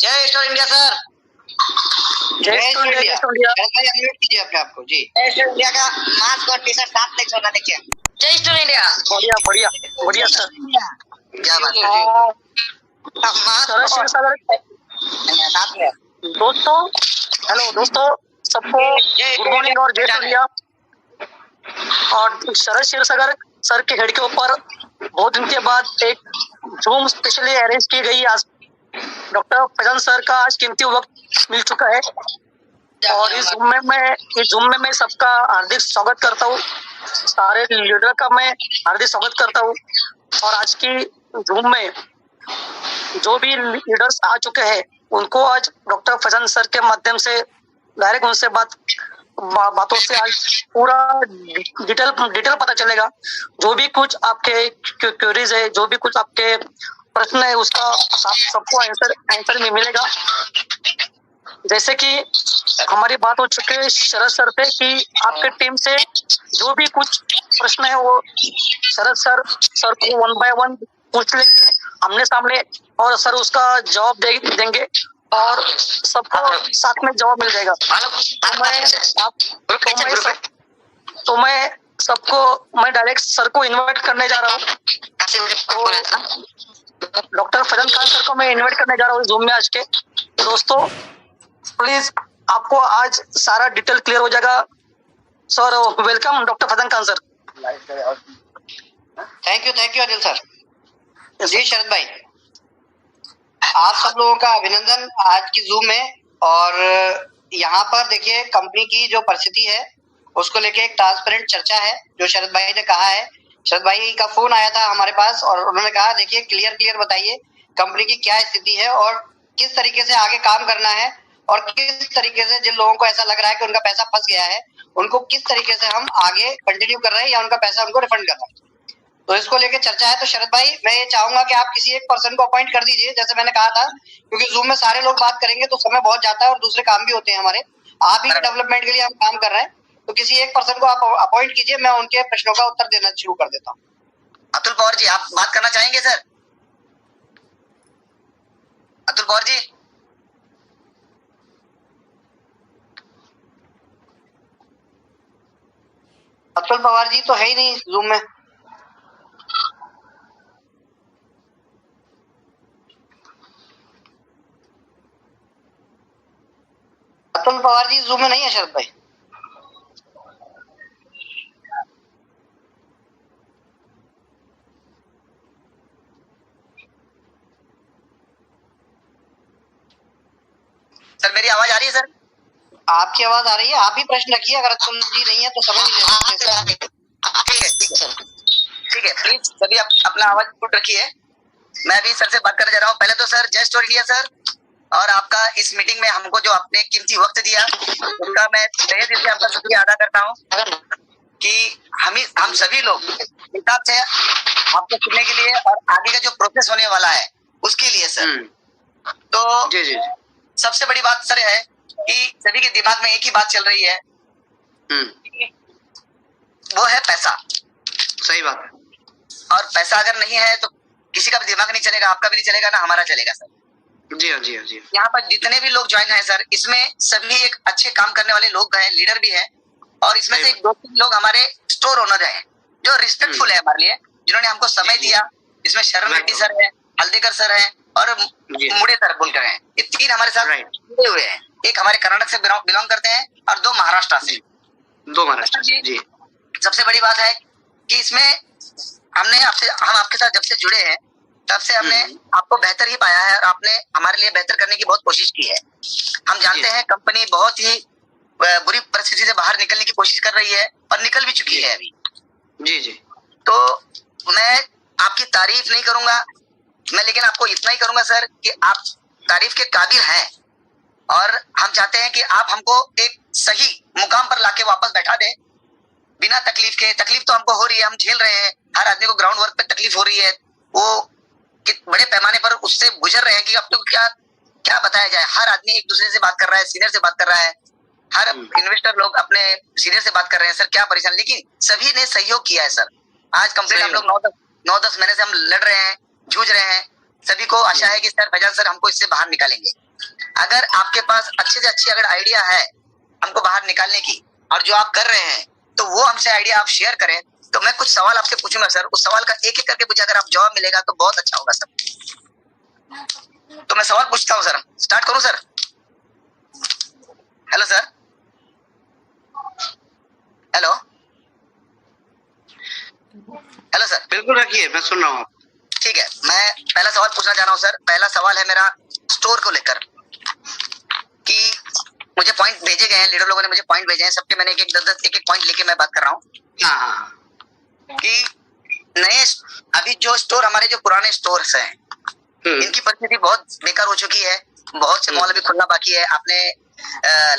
जय store India sir. जय store India. Unmute कीजिए अपने आप को जी। जय स्टोर इंडिया का मास्क और टी शर्ट साथ लेके चलना देखिए। जय स्टोर इंडिया। बढ़िया बढ़िया बढ़िया सर। क्या बात है साथ में। दोस्तों हेलो दोस्तों, सबको गुड मॉर्निंग और जय स्टोर इंडिया। और शरद क्षीरसागर सर के हेड के ऊपर बहुत दिन के बाद एक जूम स्पेशली अरेंज की गई। आज डॉक्टर फैजन सर का आज कीमती वक्त मिल चुका है और इस जूम में मैं सबका हार्दिक स्वागत करता हूँ। सारे लीडर का मैं हार्दिक स्वागत करता हूँ। और आज की जूम में जो भी लीडर्स आ चुके हैं उनको आज डॉक्टर फैजन सर के माध्यम से डायरेक्ट उनसे बातों से आज पूरा डिटेल पता चलेगा। जो भी कुछ आपके क्वेरीज है, जो भी कुछ आपके प्रश्न है, उसका आप सबको आंसर में मिलेगा। जैसे कि हमारी बात हो चुकी है शरद सर से कि आपके टीम से जो भी कुछ प्रश्न है वो शरद सर को 1 बाय 1 पूछ लेंगे आमने सामने और सर उसका जवाब देंगे और सबको साथ में जवाब मिल जाएगा। मैं डायरेक्ट सर को इनवाइट करने जा रहा हूँ। डॉक्टर फैजन खान सर को मैं इनवाइट करने जा रहा हूँ जूम में आज के। दोस्तों प्लीज आपको आज सारा डिटेल क्लियर हो जाएगा। Sir welcome doctor Faizan Khan sir. Thank you Anil sir. जी शरद भाई, आप सब लोगों का अभिनंदन आज की जूम में। और यहाँ पर देखिए कंपनी की जो परिस्थिति है उसको लेके एक ट्रांसपेरेंट चर्चा है जो शरद भाई ने कहा है। शरद भाई का फोन आया था हमारे पास और उन्होंने कहा देखिए क्लियर बताइए कंपनी की क्या स्थिति है और किस तरीके से आगे काम करना है और किस तरीके से जिन लोगों को ऐसा लग रहा है कि उनका पैसा फंस गया है उनको किस तरीके से हम आगे कंटिन्यू कर रहे हैं या उनका पैसा उनको रिफंड कर रहे हैं। तो इसको लेके चर्चा है। तो शरद भाई मैं ये चाहूंगा कि आप किसी एक पर्सन को अपॉइंट कर दीजिए जैसे मैंने कहा था, क्योंकि जूम में सारे लोग बात करेंगे तो समय बहुत जाता है और दूसरे काम भी होते हैं हमारे। आप ही डेवलपमेंट के लिए हम काम कर रहे हैं तो किसी एक पर्सन को आप अपॉइंट कीजिए, मैं उनके प्रश्नों का उत्तर देना शुरू कर देता हूँ। अतुल पवार जी आप बात करना चाहेंगे सर? अतुल पवार जी। अतुल पवार जी तो है ही नहीं जूम में। अतुल पवार जी जूम में नहीं है शरद भाई। सर मेरी आवाज आ रही है सर? आपकी आवाज आ रही है, आप ही प्रश्न रखिए। अगर अतुल जी नहीं है तो समझ लीजिए। ठीक है सर, ठीक है प्लीज सभी आप अपना आवाज पुट रखिए। मैं भी सर से बात करने जा रहा हूँ। पहले तो सर जय स्टोर इंडिया सर, और आपका इस मीटिंग में हमको जो आपने कीमती वक्त दिया उनका मैं तहे दिल से आपका शुक्रिया अदा करता हूँ कि हम सभी लोग हिसाब से आपको सुनने के लिए और आगे का जो प्रोसेस होने वाला है उसके लिए सर। तो जी सबसे बड़ी बात सर है कि सभी के दिमाग में एक ही बात चल रही है, वो है पैसा। सही बात है। और पैसा अगर नहीं है तो किसी का भी दिमाग नहीं चलेगा, आपका भी नहीं चलेगा, ना हमारा चलेगा सर। जी हाँ जी हाँ जी। यहाँ पर जितने भी लोग ज्वाइन हैं सर, इसमें सभी एक अच्छे काम करने वाले लोग हैं, लीडर भी हैं और इसमें से एक 2-3 लोग हमारे स्टोर ओनर हैं जो रिस्पेक्टफुल है हमारे लिए, जिन्होंने हमको समय दिया। इसमें शरण रेड्डी सर है, हल्देकर सर है और मुड़े सर बोलकर हैं। ये 3 हमारे साथ जुड़े हुए हैं। एक हमारे कर्नाटक से बिलोंग करते हैं और 2 महाराष्ट्र से। 2 महाराष्ट्र से जी। सबसे बड़ी बात है कि इसमें हम आपके साथ जब से जुड़े हैं तब से हमने आपको बेहतर ही पाया है और आपने हमारे लिए बेहतर करने की बहुत कोशिश की है। हम जानते हैं कंपनी बहुत ही बुरी परिस्थिति से बाहर निकलने की कोशिश कर रही है और निकल भी चुकी है अभी। जी। तो मैं आपकी तारीफ नहीं करूंगा मैं, लेकिन आपको इतना ही करूंगा सर कि आप तारीफ के काबिल हैं और हम चाहते हैं कि आप हमको एक सही मुकाम पर लाके वापस बैठा दें बिना तकलीफ के। तकलीफ तो हमको हो रही है, हम झेल रहे हैं। हर आदमी को ग्राउंड वर्क पे तकलीफ हो रही है, वो बड़े पैमाने पर उससे गुजर रहे हैं कि अब तो क्या बताया जाए। हर आदमी एक दूसरे से बात कर रहा है, सीनियर से बात कर रहा है, हर इन्वेस्टर लोग अपने सीनियर से बात कर रहे हैं। सर क्या परेशान, लेकिन सभी ने सहयोग किया है सर। आज कंप्लीट हम लोग 9-10 महीने से हम लड़ रहे हैं, जूझ रहे हैं। सभी को आशा है कि सर फैजन सर हमको इससे बाहर निकालेंगे। अगर आपके पास अच्छे से अच्छी अगर आइडिया है हमको बाहर निकालने की और जो आप कर रहे हैं तो वो हमसे आइडिया आप शेयर करें। तो मैं कुछ सवाल आपसे पूछूंगा सर, उस सवाल का एक एक करके पूछा अगर आप जवाब मिलेगा तो बहुत अच्छा होगा सर। तो मैं सवाल पूछता हूँ सर, स्टार्ट करूँ sir? Hello sir, hello hello sir. बिल्कुल रखिए, मैं सुन रहा हूँ। ठीक है, मैं पहला सवाल पूछना चाह रहा हूँ सर। पहला सवाल है मेरा स्टोर को लेकर कि मुझे पॉइंट भेजे गए हैं, लीडर लोगों ने मुझे पॉइंट भेजे हैं, सबके मैंने एक एक पॉइंट लेके मैं बात कर रहा हूँ। हाँ, कि नए अभी जो स्टोर हमारे जो पुराने स्टोर्स हैं इनकी परिस्थिति बहुत बेकार हो चुकी है। बहुत से मॉल अभी खुलना बाकी है। आपने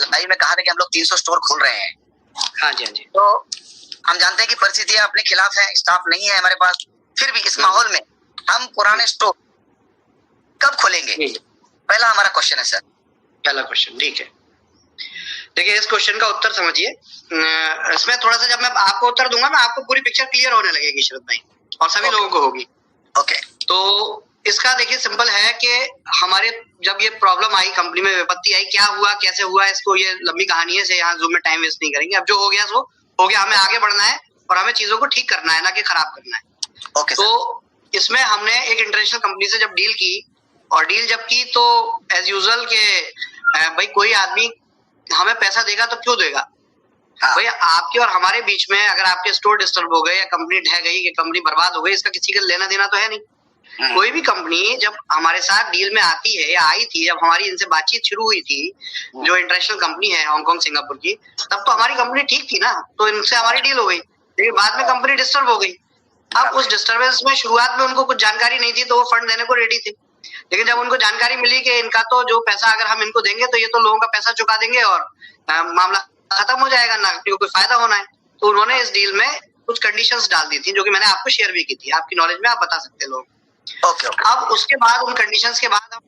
लाइव में कहा था कि हम लोग 300 स्टोर खोल रहे हैं। हाँ जी, हाँ जी। तो हम जानते हैं कि परिस्थितियां अपने खिलाफ है, स्टाफ नहीं है हमारे पास, फिर भी इस माहौल में हम पुराने स्टोर कब खोलेंगे? पहला हमारा क्वेश्चन है सर। पहला क्वेश्चन, ठीक है। देखिए, इस क्वेश्चन का उत्तर समझिए। इसमें थोड़ा सा जब मैं आपको उत्तर दूंगा ना, आपको पूरी पिक्चर क्लियर होने लगेगी शरद भाई, और सभी लोगों को होगी। ओके। तो इसका देखिए सिंपल है कि हमारे जब ये प्रॉब्लम आई, कंपनी में विपत्ति आई, क्या हुआ, कैसे हुआ, इसको ये लंबी कहानी है, यहाँ जूम में टाइम वेस्ट नहीं करेंगे। अब जो हो गया सो हो गया, हमें आगे बढ़ना है और हमें चीजों को ठीक करना है, ना कि खराब करना है। ओके। तो इसमें हमने एक इंटरनेशनल कंपनी से जब डील की, और डील जब की तो एज यूजुअल के भाई कोई आदमी हमें पैसा देगा तो क्यों देगा। हाँ। भाई आपके और हमारे बीच में अगर आपके स्टोर डिस्टर्ब हो गए या कंपनी ढह गई या कंपनी बर्बाद हो गई, इसका किसी का लेना देना तो है नहीं। कोई भी कंपनी जब हमारे साथ डील में आती है या आई थी, जब हमारी इनसे बातचीत शुरू हुई थी, जो इंटरनेशनल कंपनी है हांगकांग सिंगापुर की, तब तो हमारी कंपनी ठीक थी ना, तो इनसे हमारी डील हो गई। लेकिन बाद में कंपनी डिस्टर्ब हो गई। अब उस डिस्टर्बेंस में शुरुआत में उनको कुछ जानकारी नहीं थी, तो वो फंड देने को रेडी थे। लेकिन जब उनको जानकारी मिली कि इनका तो जो पैसा अगर हम इनको देंगे तो ये तो लोगों का पैसा चुका देंगे और मामला खत्म हो जाएगा, ना कोई फायदा होना है, तो उन्होंने इस डील में कुछ कंडीशंस डाल दी थी, जो कि मैंने आपको शेयर भी की थी। आपकी नॉलेज में आप बता सकते हैं लोग। ओके। अब उसके बाद उन कंडीशंस के बाद हम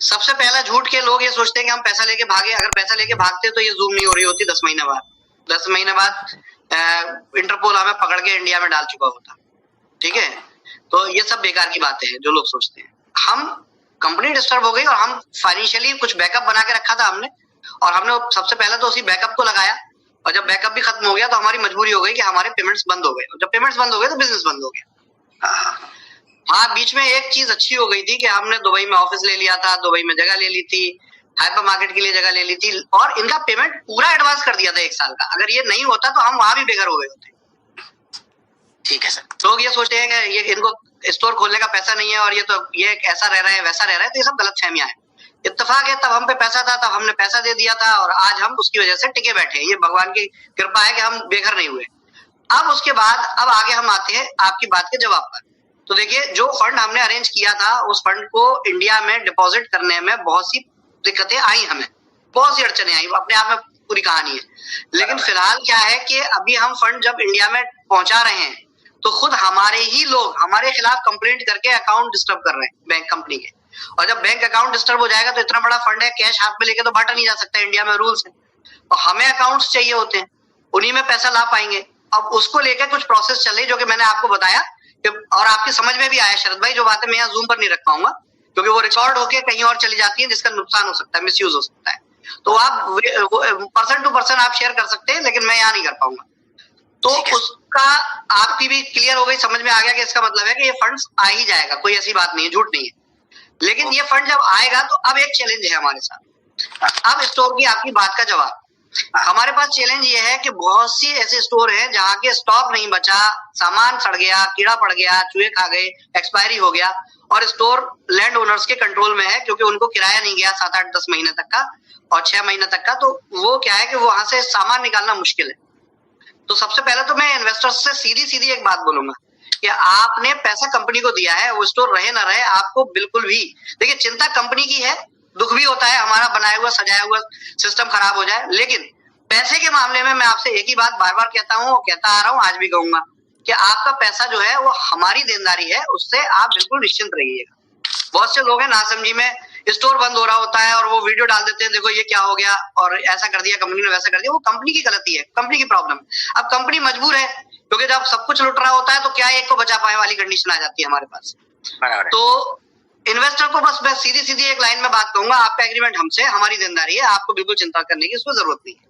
सबसे पहला झूठ के लोग ये सोचते हैं कि हम पैसा लेके भागे। अगर पैसा लेके भागते तो ये जूम नहीं हो रही होती 10 महीने बाद। 10 महीने बाद इंटरपोल हमें पकड़ के इंडिया में डाल चुका होता। ठीक है, तो ये सब बेकार की बातें हैं जो लोग सोचते हैं। हम कंपनी डिस्टर्ब हो गई और हम फाइनेंशियली कुछ बैकअप बना के रखा था हमने, और हमने सबसे पहले तो उसी बैकअप को लगाया, और जब बैकअप भी खत्म हो गया तो हमारी मजबूरी हो गई कि हमारे पेमेंट्स बंद हो गए। जब पेमेंट्स बंद हो गए तो बिजनेस बंद हो गया। हाँ, बीच में एक चीज अच्छी हो गई थी कि हमने दुबई में ऑफिस ले लिया था, दुबई में जगह ले ली थी, हाइपर मार्केट के लिए जगह ले ली थी, और इनका पेमेंट पूरा एडवांस कर दिया था 1 साल का। अगर ये नहीं होता तो हम वहां भी बेघर हो गए होते। ठीक है सर। लोग ये सोचते हैं कि ये इनको स्टोर खोलने का पैसा नहीं है और ये ऐसा रह रहा है वैसा रह रहा है, तो ये सब गलतफहमियां हैं। इत्तेफाक है, तब हम पे पैसा था, तब हमने पैसा दे दिया था, और आज हम उसकी वजह से टिके बैठे हैं। ये भगवान की कृपा है कि हम बेघर नहीं हुए। अब उसके बाद अब आगे हम आते हैं आपकी बात के जवाब पर। तो देखिए, जो फंड हमने अरेंज किया था, उस फंड को इंडिया में डिपॉजिट करने में बहुत सी दिक्कतें आई, हमें बहुत सी अड़चने आई, अपने आप में पूरी कहानी है। लेकिन फिलहाल क्या है कि अभी हम फंड जब इंडिया में पहुंचा रहे हैं तो खुद हमारे ही लोग हमारे खिलाफ कंप्लेंट करके अकाउंट डिस्टर्ब कर रहे हैं बैंक कंपनी के। और जब बैंक अकाउंट डिस्टर्ब हो जाएगा तो इतना बड़ा फंड है, कैश हाथ में लेके तो बांटा नहीं जा सकता, इंडिया में रूल्स है, तो हमें अकाउंट्स चाहिए होते हैं, उन्हीं में पैसा ला पाएंगे। अब उसको लेकर कुछ प्रोसेस चल रही, जो कि मैंने आपको बताया और आपकी समझ में भी आया शरद भाई। जो बातें मैं यहाँ जूम पर नहीं रख पाऊंगा क्योंकि वो रिकॉर्ड होके कहीं और चली जाती है, जिसका नुकसान हो सकता है, मिसयूज हो सकता है। तो आप पर्सन टू पर्सन आप शेयर कर सकते हैं, लेकिन मैं यहाँ नहीं कर पाऊंगा। तो उसका आपकी भी क्लियर हो गई, समझ में आ गया कि इसका मतलब है कि ये फंड्स आ ही जाएगा, कोई ऐसी बात नहीं है, झूठ नहीं है। लेकिन ये फंड जब आएगा तो अब एक चैलेंज है हमारे साथ। अब स्टोर की आपकी बात का जवाब, हमारे पास चैलेंज ये है कि बहुत सी ऐसे स्टोर हैं जहाँ के स्टॉक नहीं बचा, सामान सड़ गया, कीड़ा पड़ गया, चूहे खा गए, एक्सपायरी हो गया, और स्टोर लैंड ओनर्स के कंट्रोल में है क्योंकि उनको किराया नहीं गया 7, 8, 10 महीने तक का और 6 महीने तक का। तो वो क्या है कि वो वहां से सामान निकालना मुश्किल है। तो सबसे पहले तो मैं इन्वेस्टर्स से सीधी एक बात बोलूंगा कि आपने पैसा कंपनी को दिया है, वो स्टोर रहे ना रहे, आपको बिल्कुल भी देखिए चिंता कंपनी की है, दुख भी होता है हमारा बनाया हुआ सजाया हुआ सिस्टम खराब हो जाए। लेकिन पैसे के मामले में मैं आपसे एक ही बात बार बार कहता हूँ, कहता आ रहा हूँ, आज भी कहूंगा कि आपका पैसा जो है वो हमारी देनदारी है, उससे आप बिल्कुल निश्चिंत रहिएगा। बहुत से लोग हैं नासमझी में, स्टोर बंद हो रहा होता है और वो वीडियो डाल देते हैं, देखो ये क्या हो गया और ऐसा कर दिया कंपनी ने, वैसा कर दिया। वो कंपनी की गलती है, कंपनी की प्रॉब्लम। अब कंपनी मजबूर है क्योंकि जब सब कुछ लुट रहा होता है तो क्या एक को बचा पाए वाली कंडीशन आ जाती है हमारे पास। तो इन्वेस्टर को बस मैं सीधी सीधी एक लाइन में बात कहूंगा, आपका एग्रीमेंट हमसे, हमारी देनदारी है, आपको बिल्कुल चिंता करने की उसको जरूरत नहीं है।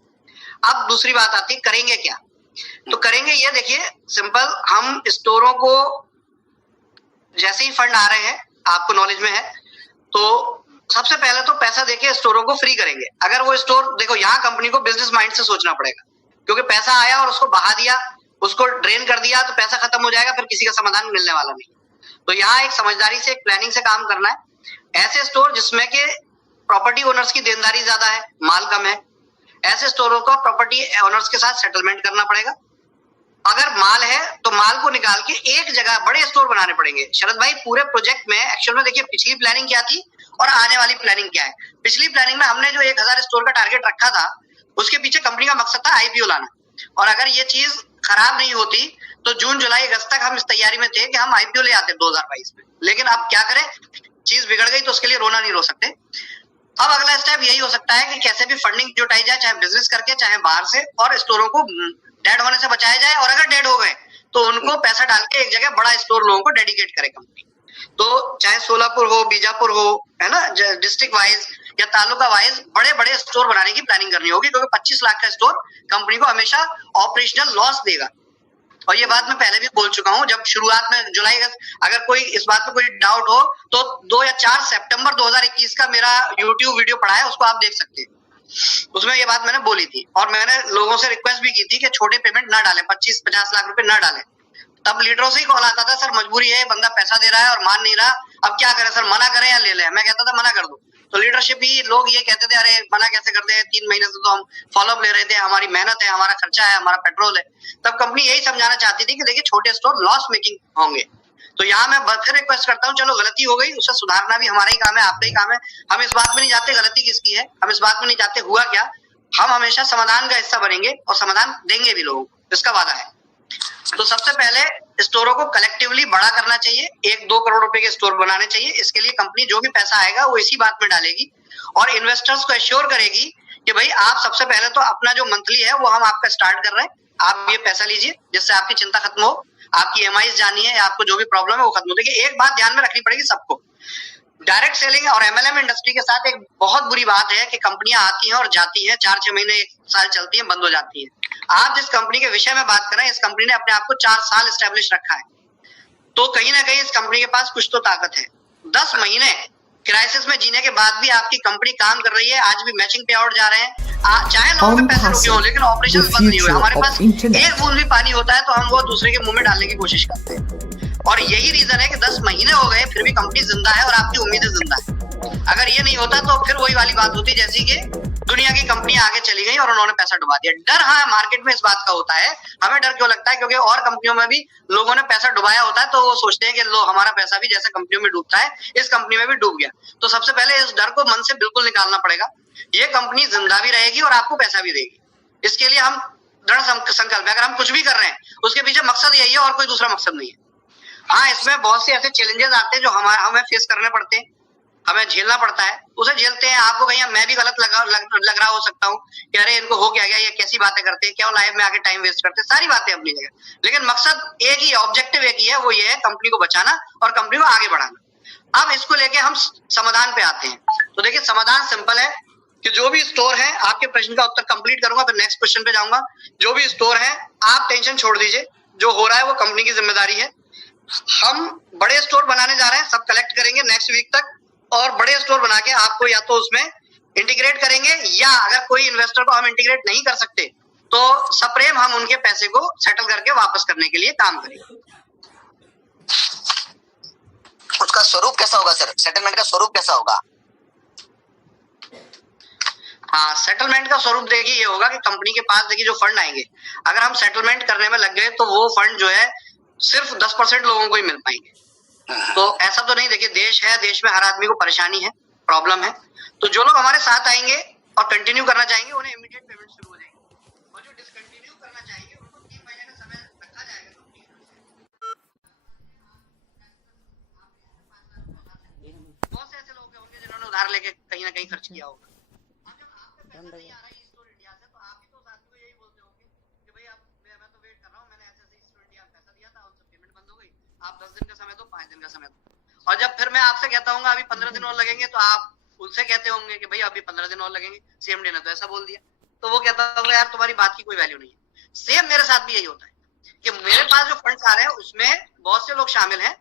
अब दूसरी बात आती है करेंगे क्या। तो करेंगे ये देखिए सिंपल, हम स्टोरों को जैसे ही फंड आ रहे हैं, आपको नॉलेज में है, तो सबसे पहले तो पैसा देके स्टोरों को फ्री करेंगे। अगर वो स्टोर, देखो यहाँ कंपनी को बिजनेस माइंड से सोचना पड़ेगा, क्योंकि पैसा आया और उसको बहा दिया, उसको ड्रेन कर दिया तो पैसा खत्म हो जाएगा, फिर किसी का समाधान मिलने वाला नहीं। तो यहाँ एक समझदारी से, एक प्लानिंग से काम करना है। ऐसे स्टोर जिसमें के प्रॉपर्टी ओनर्स की देनदारी ज्यादा है, माल कम है, ऐसे स्टोरों को प्रॉपर्टी ओनर्स के साथ सेटलमेंट करना पड़ेगा। अगर माल है तो माल को निकाल के एक जगह बड़े स्टोर बनाने पड़ेंगे। शरद भाई, पूरे प्रोजेक्ट में एक्चुअल में देखिए पिछली प्लानिंग क्या थी और आने वाली प्लानिंग क्या है। पिछली प्लानिंग में हमने जो 1000 स्टोर का टारगेट रखा था, उसके पीछे कंपनी का मकसद था आईपीओ लाना। और अगर ये चीज खराब नहीं होती तो जून जुलाई अगस्त तक हम इस तैयारी में थे कि हम आईपीओ ले आते 2022 में। लेकिन अब क्या करें, चीज बिगड़ गई तो उसके लिए रोना नहीं रो सकते। अब अगला स्टेप यही हो सकता है कि कैसे भी फंडिंग जुटाई जाए, चाहे बिजनेस करके चाहे बाहर से, और स्टोरों को डेड होने से बचाया जाए। और अगर डेड हो गए तो उनको पैसा डाल के एक जगह बड़ा स्टोर लोगों को डेडिकेट करे कंपनी। तो चाहे सोलापुर हो, बीजापुर हो, है ना, डिस्ट्रिक्ट वाइज या तालुका वाइज बड़े बड़े स्टोर बनाने की प्लानिंग करनी होगी, क्योंकि 25 लाख का स्टोर कंपनी को हमेशा ऑपरेशनल लॉस देगा। और ये बात मैं पहले भी बोल चुका हूं, जब शुरुआत में जुलाई अगस्त, अगर कोई इस बात पे कोई डाउट हो तो 2 या 4 सितंबर 2021 का मेरा यूट्यूब वीडियो पड़ा है, उसको आप देख सकते हैं। उसमें ये बात मैंने बोली थी और मैंने लोगों से रिक्वेस्ट भी की थी कि छोटे पेमेंट ना डालें, 25-50 लाख रुपए ना डालें। तब लीडरों से ही कॉल आता था, सर मजबूरी है, बंदा पैसा दे रहा है और मान नहीं रहा, अब क्या करें सर, मना करें या ले लें। मैं कहता था मना कर दो। तो लीडरशिप ही लोग ये कहते थे, अरे मना कैसे करते हैं, 3 महीने से तो हम फॉलोअप ले रहे थे, हमारी मेहनत है, हमारा खर्चा है, हमारा पेट्रोल है। तब कंपनी यही समझाना चाहती थी कि देखिए छोटे स्टोर लॉस मेकिंग होंगे। तो यहाँ मैं फिर रिक्वेस्ट करता हूँ, चलो गलती हो गई, उसे सुधारना भी हमारा ही काम है, आपका ही काम है। हम इस बात में नहीं जाते गलती किसकी है, हम इस बात में नहीं जाते हुआ क्या, हम हमेशा समाधान का हिस्सा बनेंगे और समाधान देंगे भी लोगों को, इसका वादा है। तो सबसे पहले स्टोरों को कलेक्टिवली बड़ा करना चाहिए, 1-2 करोड़ रुपए के स्टोर बनाने चाहिए। इसके लिए कंपनी जो भी पैसा आएगा वो इसी बात में डालेगी और इन्वेस्टर्स को एश्योर करेगी कि भाई आप सबसे पहले तो अपना जो मंथली है वो हम आपका स्टार्ट कर रहे हैं, आप ये पैसा लीजिए जिससे आपकी चिंता खत्म हो, आपकी ईएमआई जानी है, आपको जो भी प्रॉब्लम है वो खत्म हो। देखिए एक बात ध्यान में रखनी पड़ेगी सबको, डायरेक्ट सेलिंग और एमएलएम इंडस्ट्री के साथ एक बहुत बुरी बात है कि कंपनियां आती हैं और जाती हैं, 4-6 महीने 1 साल चलती हैं, बंद हो जाती हैं। आप जिस कंपनी के विषय में बात कर रहे हैं, इस कंपनी ने अपने आप को 4 साल एस्टेब्लिश रखा है, तो कहीं ना कहीं इस कंपनी के पास कुछ तो ताकत है। 10 महीने क्राइसिस में जीने के बाद भी आपकी कंपनी काम कर रही है, आज भी मैचिंग पे आउट जा रहे हैं, चाहे लोगों के पैसे रुके हो लेकिन ऑपरेशन बंद नहीं हुए। हमारे पास एक बूंद भी पानी होता है तो हम वो दूसरे के मुंह में डालने की कोशिश करते हैं, और यही रीजन है कि 10 महीने हो गए फिर भी कंपनी जिंदा है और आपकी उम्मीदें जिंदा है। अगर ये नहीं होता तो फिर वही वाली बात होती जैसी कि दुनिया की कंपनियां आगे चली गई और उन्होंने पैसा डुबा दिया। डर हाँ मार्केट में इस बात का होता है, हमें डर क्यों लगता है, क्योंकि और कंपनियों में भी लोगों ने पैसा डुबाया होता है तो वो सोचते हैं कि लो हमारा पैसा भी जैसे कंपनियों में डूबता है इस कंपनी में भी डूब गया। तो सबसे पहले इस डर को मन से बिल्कुल निकालना पड़ेगा। ये कंपनी जिंदा भी रहेगी और आपको पैसा भी देगी, इसके लिए हम दृढ़ संकल्प है। अगर हम कुछ भी कर रहे हैं उसके पीछे मकसद यही है और कोई दूसरा मकसद नहीं है। हाँ, इसमें बहुत से ऐसे चैलेंजेस आते हैं जो हमें फेस करने पड़ते हैं, हमें झेलना पड़ता है, उसे झेलते हैं। आपको कहीं मैं भी गलत लग रहा हो सकता हूँ कि अरे इनको हो क्या गया, ये कैसी बातें करते हैं, क्या लाइफ में आके टाइम वेस्ट करते हैं, सारी बातें अपनी जगह, लेकिन मकसद एक ही है, ऑब्जेक्टिव एक ही है, वो ये है कंपनी को बचाना और कंपनी को आगे बढ़ाना। अब इसको लेके हम समाधान पे आते हैं। तो देखिए समाधान सिंपल है कि जो भी स्टोर है, आपके प्रश्न का उत्तर कंप्लीट करूंगा फिर नेक्स्ट क्वेश्चन पे जाऊंगा। जो भी स्टोर है आप टेंशन छोड़ दीजिए, जो हो रहा है वो कंपनी की जिम्मेदारी है। हम बड़े स्टोर बनाने जा रहे हैं, सब कलेक्ट करेंगे नेक्स्ट वीक तक और बड़े स्टोर बना के आपको या तो उसमें इंटीग्रेट करेंगे, या अगर कोई इन्वेस्टर को हम इंटीग्रेट नहीं कर सकते तो सप्रेम हम उनके पैसे को सेटल करके वापस करने के लिए काम करेंगे। उसका स्वरूप कैसा होगा सर, सेटलमेंट का स्वरूप कैसा होगा? हाँ, सेटलमेंट का स्वरूप देखिए ये होगा कि कंपनी के पास देखिए जो फंड आएंगे, अगर हम सेटलमेंट करने में लग गए तो वो फंड जो है सिर्फ 10% लोगों को ही मिल पाएंगे। तो ऐसा तो नहीं, देखिए देश है, देश में हर आदमी को परेशानी है, प्रॉब्लम है, तो जो लोग हमारे साथ आएंगे और कंटिन्यू करना चाहेंगे उन्हें इमीडिएट पेमेंट शुरू हो जाएगी, और जो डिसकंटिन्यू करना चाहेंगे उनको 3 महीने का समय रखा जाएगा। बहुत से ऐसे लोग होंगे जिन्होंने उधार लेके कहीं ना कहीं खर्च किया होगा। अब जब आपका पैसा नहीं आ रहा है स्टोर इंडिया से, तो आप भी तो साथ में यही बोलते होंगे कि भाई अब मैं तो वेट कर रहा हूँ, मैंने ऐसे आप 10 दिन का समय दो, 5 दिन का समय दो। और जब फिर मैं आपसे कहता हूँ अभी 15 दिन और लगेंगे, तो आप उनसे कहते होंगे कि भाई अभी 15 दिन और लगेंगे, सीएमडी ने तो ऐसा बोल दिया, तो वो कहता होगा यार तुम्हारी बात की कोई वैल्यू नहीं है। सेम मेरे साथ भी यही होता है कि मेरे पास जो फंड्स आ रहे हैं उसमें बहुत से लोग शामिल हैं,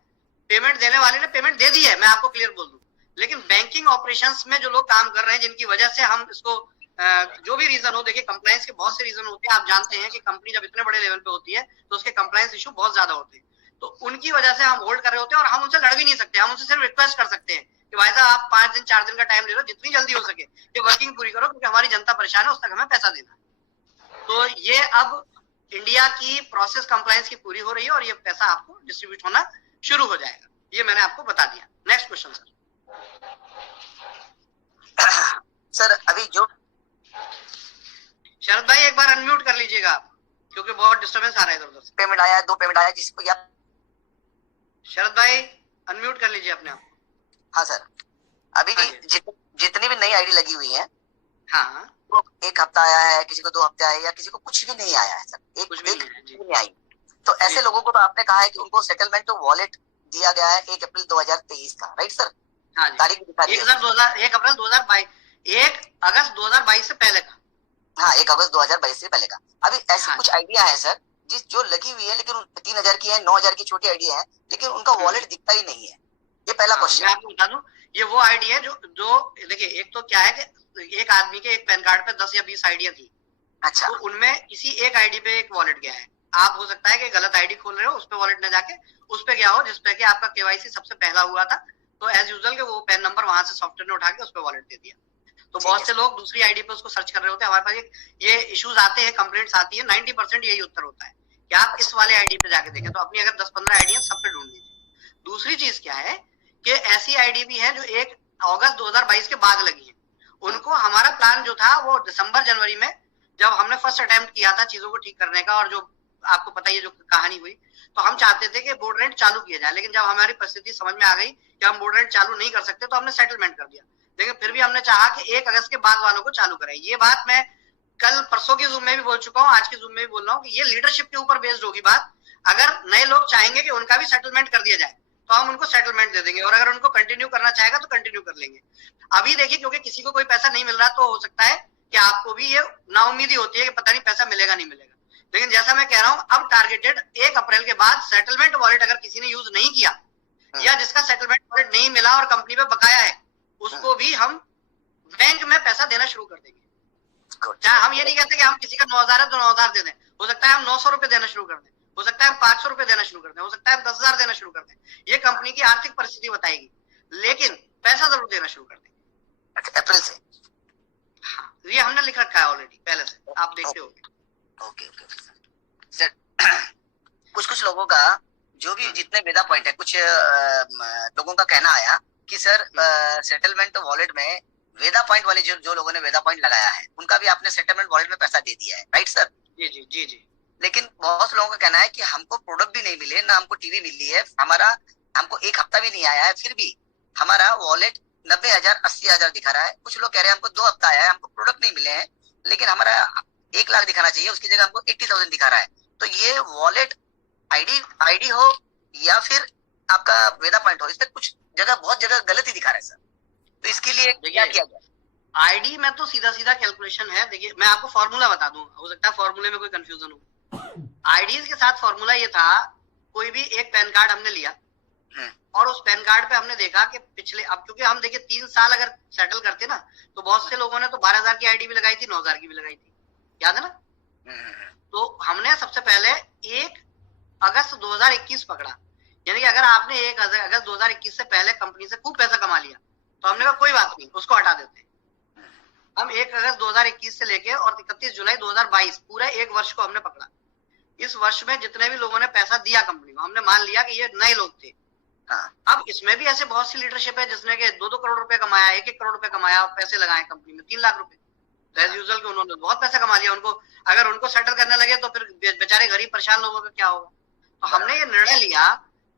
पेमेंट देने वाले ने पेमेंट दे दी है, मैं आपको क्लियर बोल दूं, लेकिन बैंकिंग ऑपरेशंस में जो लोग काम कर रहे हैं, जिनकी वजह से हम इसको जो भी रीजन हो, देखिए कंप्लायंस के बहुत से रीजन होते हैं, आप जानते हैं कि कंपनी जब इतने बड़े लेवल पे होती है तो उसके कंप्लायंस इशू बहुत ज्यादा होते हैं, तो उनकी वजह से हम होल्ड कर रहे होते हैं और हम उनसे लड़ भी नहीं सकते, हम उनसे सिर्फ रिक्वेस्ट कर सकते हैं कि भाई साहब आप 5 दिन 4 दिन का टाइम ले लो, जितनी जल्दी हो सके ये वर्किंग पूरी करो, क्योंकि हमारी जनता परेशान है, उस तक हमें पैसा देना। तो ये अब इंडिया की प्रोसेस कंप्लायंस की पूरी हो रही है और ये पैसा आपको डिस्ट्रीब्यूट होना शुरू हो जाएगा, ये मैंने आपको बता दिया। Next question sir. सर अभी जो शरद भाई एक बार अनम्यूट कर लीजिएगा आप, क्योंकि बहुत डिस्टर्बेंस आ रहा है इधर उधर से। पेमेंट आया, 2 पेमेंट आया जिसको आप शरद भाई अनम्यूट कर लीजिए अपने आप। हाँ सर, अभी जितनी भी नई आईडी लगी हुई है, हाँ, तो 1 हफ्ता आया है, किसी को 2 हफ्ते आए, या किसी को कुछ भी नहीं आया है सर, कुछ भी नहीं आई। तो ऐसे लोगों को तो आपने कहा है कि उनको सेटलमेंट तो वॉलेट दिया गया है 1 अप्रैल 2023 का, राइट सर? हाँ जी, तारीख दिखा दी 1 अप्रैल 2022, 1 अगस्त 2022 से पहले का। हाँ, 1 अगस्त 2022 से पहले का। अभी ऐसी हाँ, कुछ आइडिया है सर जो लगी हुई है, लेकिन 3000 की है, 9000 की छोटी आइडिया है, लेकिन उनका वॉलेट दिखता ही नहीं है। ये पहला क्वेश्चन। मैं आपको बता दूं, ये वो आईडी है जो देखिए, एक तो क्या है कि एक आदमी के एक पैन कार्ड पे 10 या 20 आईडिया थी। अच्छा, तो उनमें किसी एक आईडी पे एक वॉलेट गया है। आप हो सकता है कि गलत आईडी खोल रहे हो, उस पे वॉलेट न जाके उस पे गया हो जिसपे कि आपका केवाईसी सबसे पहला हुआ था, तो एज यूजुअल के वो पैन नंबर वहां से सॉफ्टवेयर ने उठा के उस पे वॉलेट दे दिया। तो बहुत से लोग दूसरी आईडी पे उसको सर्च कर रहे होते हैं। हमारे पास ये इश्यूज आते हैं, कंप्लेंट्स आती है, 90% यही उत्तर होता है कि आप इस वाले आईडी पे जाके देखें। तो अपनी अगर 10-15 आईडी सब पे ढूंढ लीजिए। दूसरी चीज क्या है कि ऐसी आईडी भी है जो 1 अगस्त 2022 के बाद लगी है। उनको हमारा प्लान जो था वो दिसंबर जनवरी में, जब हमने फर्स्ट अटेम्प्ट किया था चीजों को ठीक करने का, और जो आपको पता ही है जो कहानी हुई, तो हम चाहते थे कि बोर्ड रेंट चालू किया जाए, लेकिन जब हमारी परिस्थिति समझ में आ गई कि हम बोर्ड रेंट चालू नहीं कर सकते, तो हमने सेटलमेंट कर दिया। लेकिन फिर भी हमने चाहा कि 1 अगस्त के बाद वालों को चालू कराए। ये बात मैं कल परसों की जूम में भी बोल चुका हूँ, आज की जूम में भी बोल रहा हूँ कि ये लीडरशिप के ऊपर बेस्ड होगी बात। अगर नए लोग चाहेंगे कि उनका भी सेटलमेंट कर दिया जाए, तो हम उनको सेटलमेंट दे देंगे, और अगर उनको कंटिन्यू करना चाहेगा तो कंटिन्यू कर लेंगे। अभी देखिए, क्योंकि किसी को कोई पैसा नहीं मिल रहा, तो हो सकता है कि आपको भी ये नाउम्मीदी होती है कि पता नहीं पैसा मिलेगा नहीं मिलेगा। लेकिन जैसा मैं कह रहा हूं, अब टारगेटेड 1 अप्रैल के बाद सेटलमेंट वॉलेट अगर किसी ने यूज नहीं किया, या जिसका सेटलमेंट वॉलेट नहीं मिला और कंपनी पे बकाया है, उसको भी हम बैंक में पैसा देना शुरू कर देंगे। चाहे हम ये नहीं कहते कि हम किसी का 9000 है तो 9000 दे दें, हो सकता है हम 900 रुपए देना शुरू कर दें, हो सकता है हम 500 रुपए देना शुरू कर दें, हो सकता है हम 10,000 देना शुरू कर दें। ये कंपनी की आर्थिक परिस्थिति बताएगी, लेकिन पैसा जरूर देना शुरू कर देंगे अप्रैल से। हाँ, ये हमने लिख रखा है ऑलरेडी पहले से, आप देखते होंगे। ओके सर, कुछ लोगों का जो भी जितने वेदा पॉइंट है, कुछ लोगों का कहना आया कि सर सेटलमेंट वॉलेट में वेदा पॉइंट वाले जो लोगों ने वेदा पॉइंट लगाया है, उनका भी आपने सेटलमेंट वॉलेट में पैसा दे दिया है, राइट सर? जी जी जी जी। लेकिन बहुत लोगों का कहना है कि हमको प्रोडक्ट भी नहीं मिले, ना हमको टीवी मिली है, हमको 1 हफ्ता भी नहीं आया है, फिर भी हमारा वॉलेट 90,000 80,000 दिखा रहा है। कुछ लोग कह रहे हैं हमको 2 हफ्ता आया है, हमको प्रोडक्ट नहीं मिले हैं, लेकिन हमारा 1 लाख दिखाना चाहिए, उसकी जगह हमको 80,000 दिखा रहा है। तो ये वॉलेट आईडी हो या फिर आपका वेदा पॉइंट हो, इसमें कुछ जगह बहुत जगह गलत ही दिखा रहा है सर। तो इसके लिए क्या किया जाए? आईडी में तो सीधा कैलकुलेशन है। देखिए, मैं आपको फॉर्मूला बता दूं, हो सकता है फॉर्मूले में कोई कंफ्यूजन हो। आईडीज के साथ फॉर्मूला ये था, कोई भी एक पैन कार्ड हमने लिया और उस पैन कार्ड पे हमने देखा कि पिछले, अब क्योंकि हम देखिए 3 साल अगर सेटल करते ना, तो बहुत से लोगों ने तो 12,000 की आईडी भी लगाई थी, 9,000 की भी लगाई थी, याद है ना? तो हमने सबसे पहले 1 अगस्त 2021 पकड़ा, यानी कि अगर आपने 1 अगस्त 2021 से पहले कंपनी से खूब पैसा कमा लिया, तो हमने कहा कोई बात नहीं, उसको हटा देते हैं। हम 1 अगस्त 2021 से लेके और 31 जुलाई 2022 पूरा 1 वर्ष को हमने पकड़ा। इस वर्ष में जितने भी लोगों ने पैसा दिया कंपनी को, हमने मान लिया कि ये नए लोग थे। अब इसमें भी ऐसे बहुत सी लीडरशिप है जिसने के 2-2 करोड़ रुपए कमाया, 1-1 करोड़ रुपए कमाया, और पैसे लगाए कंपनी में 3 लाख रुपए। तो एज यूजुअल के उन्होंने बहुत पैसा कमा लिया। उनको अगर उनको सेटल करने लगे तो फिर बेचारे गरीब परेशान लोगों का क्या होगा। तो हमने ये निर्णय लिया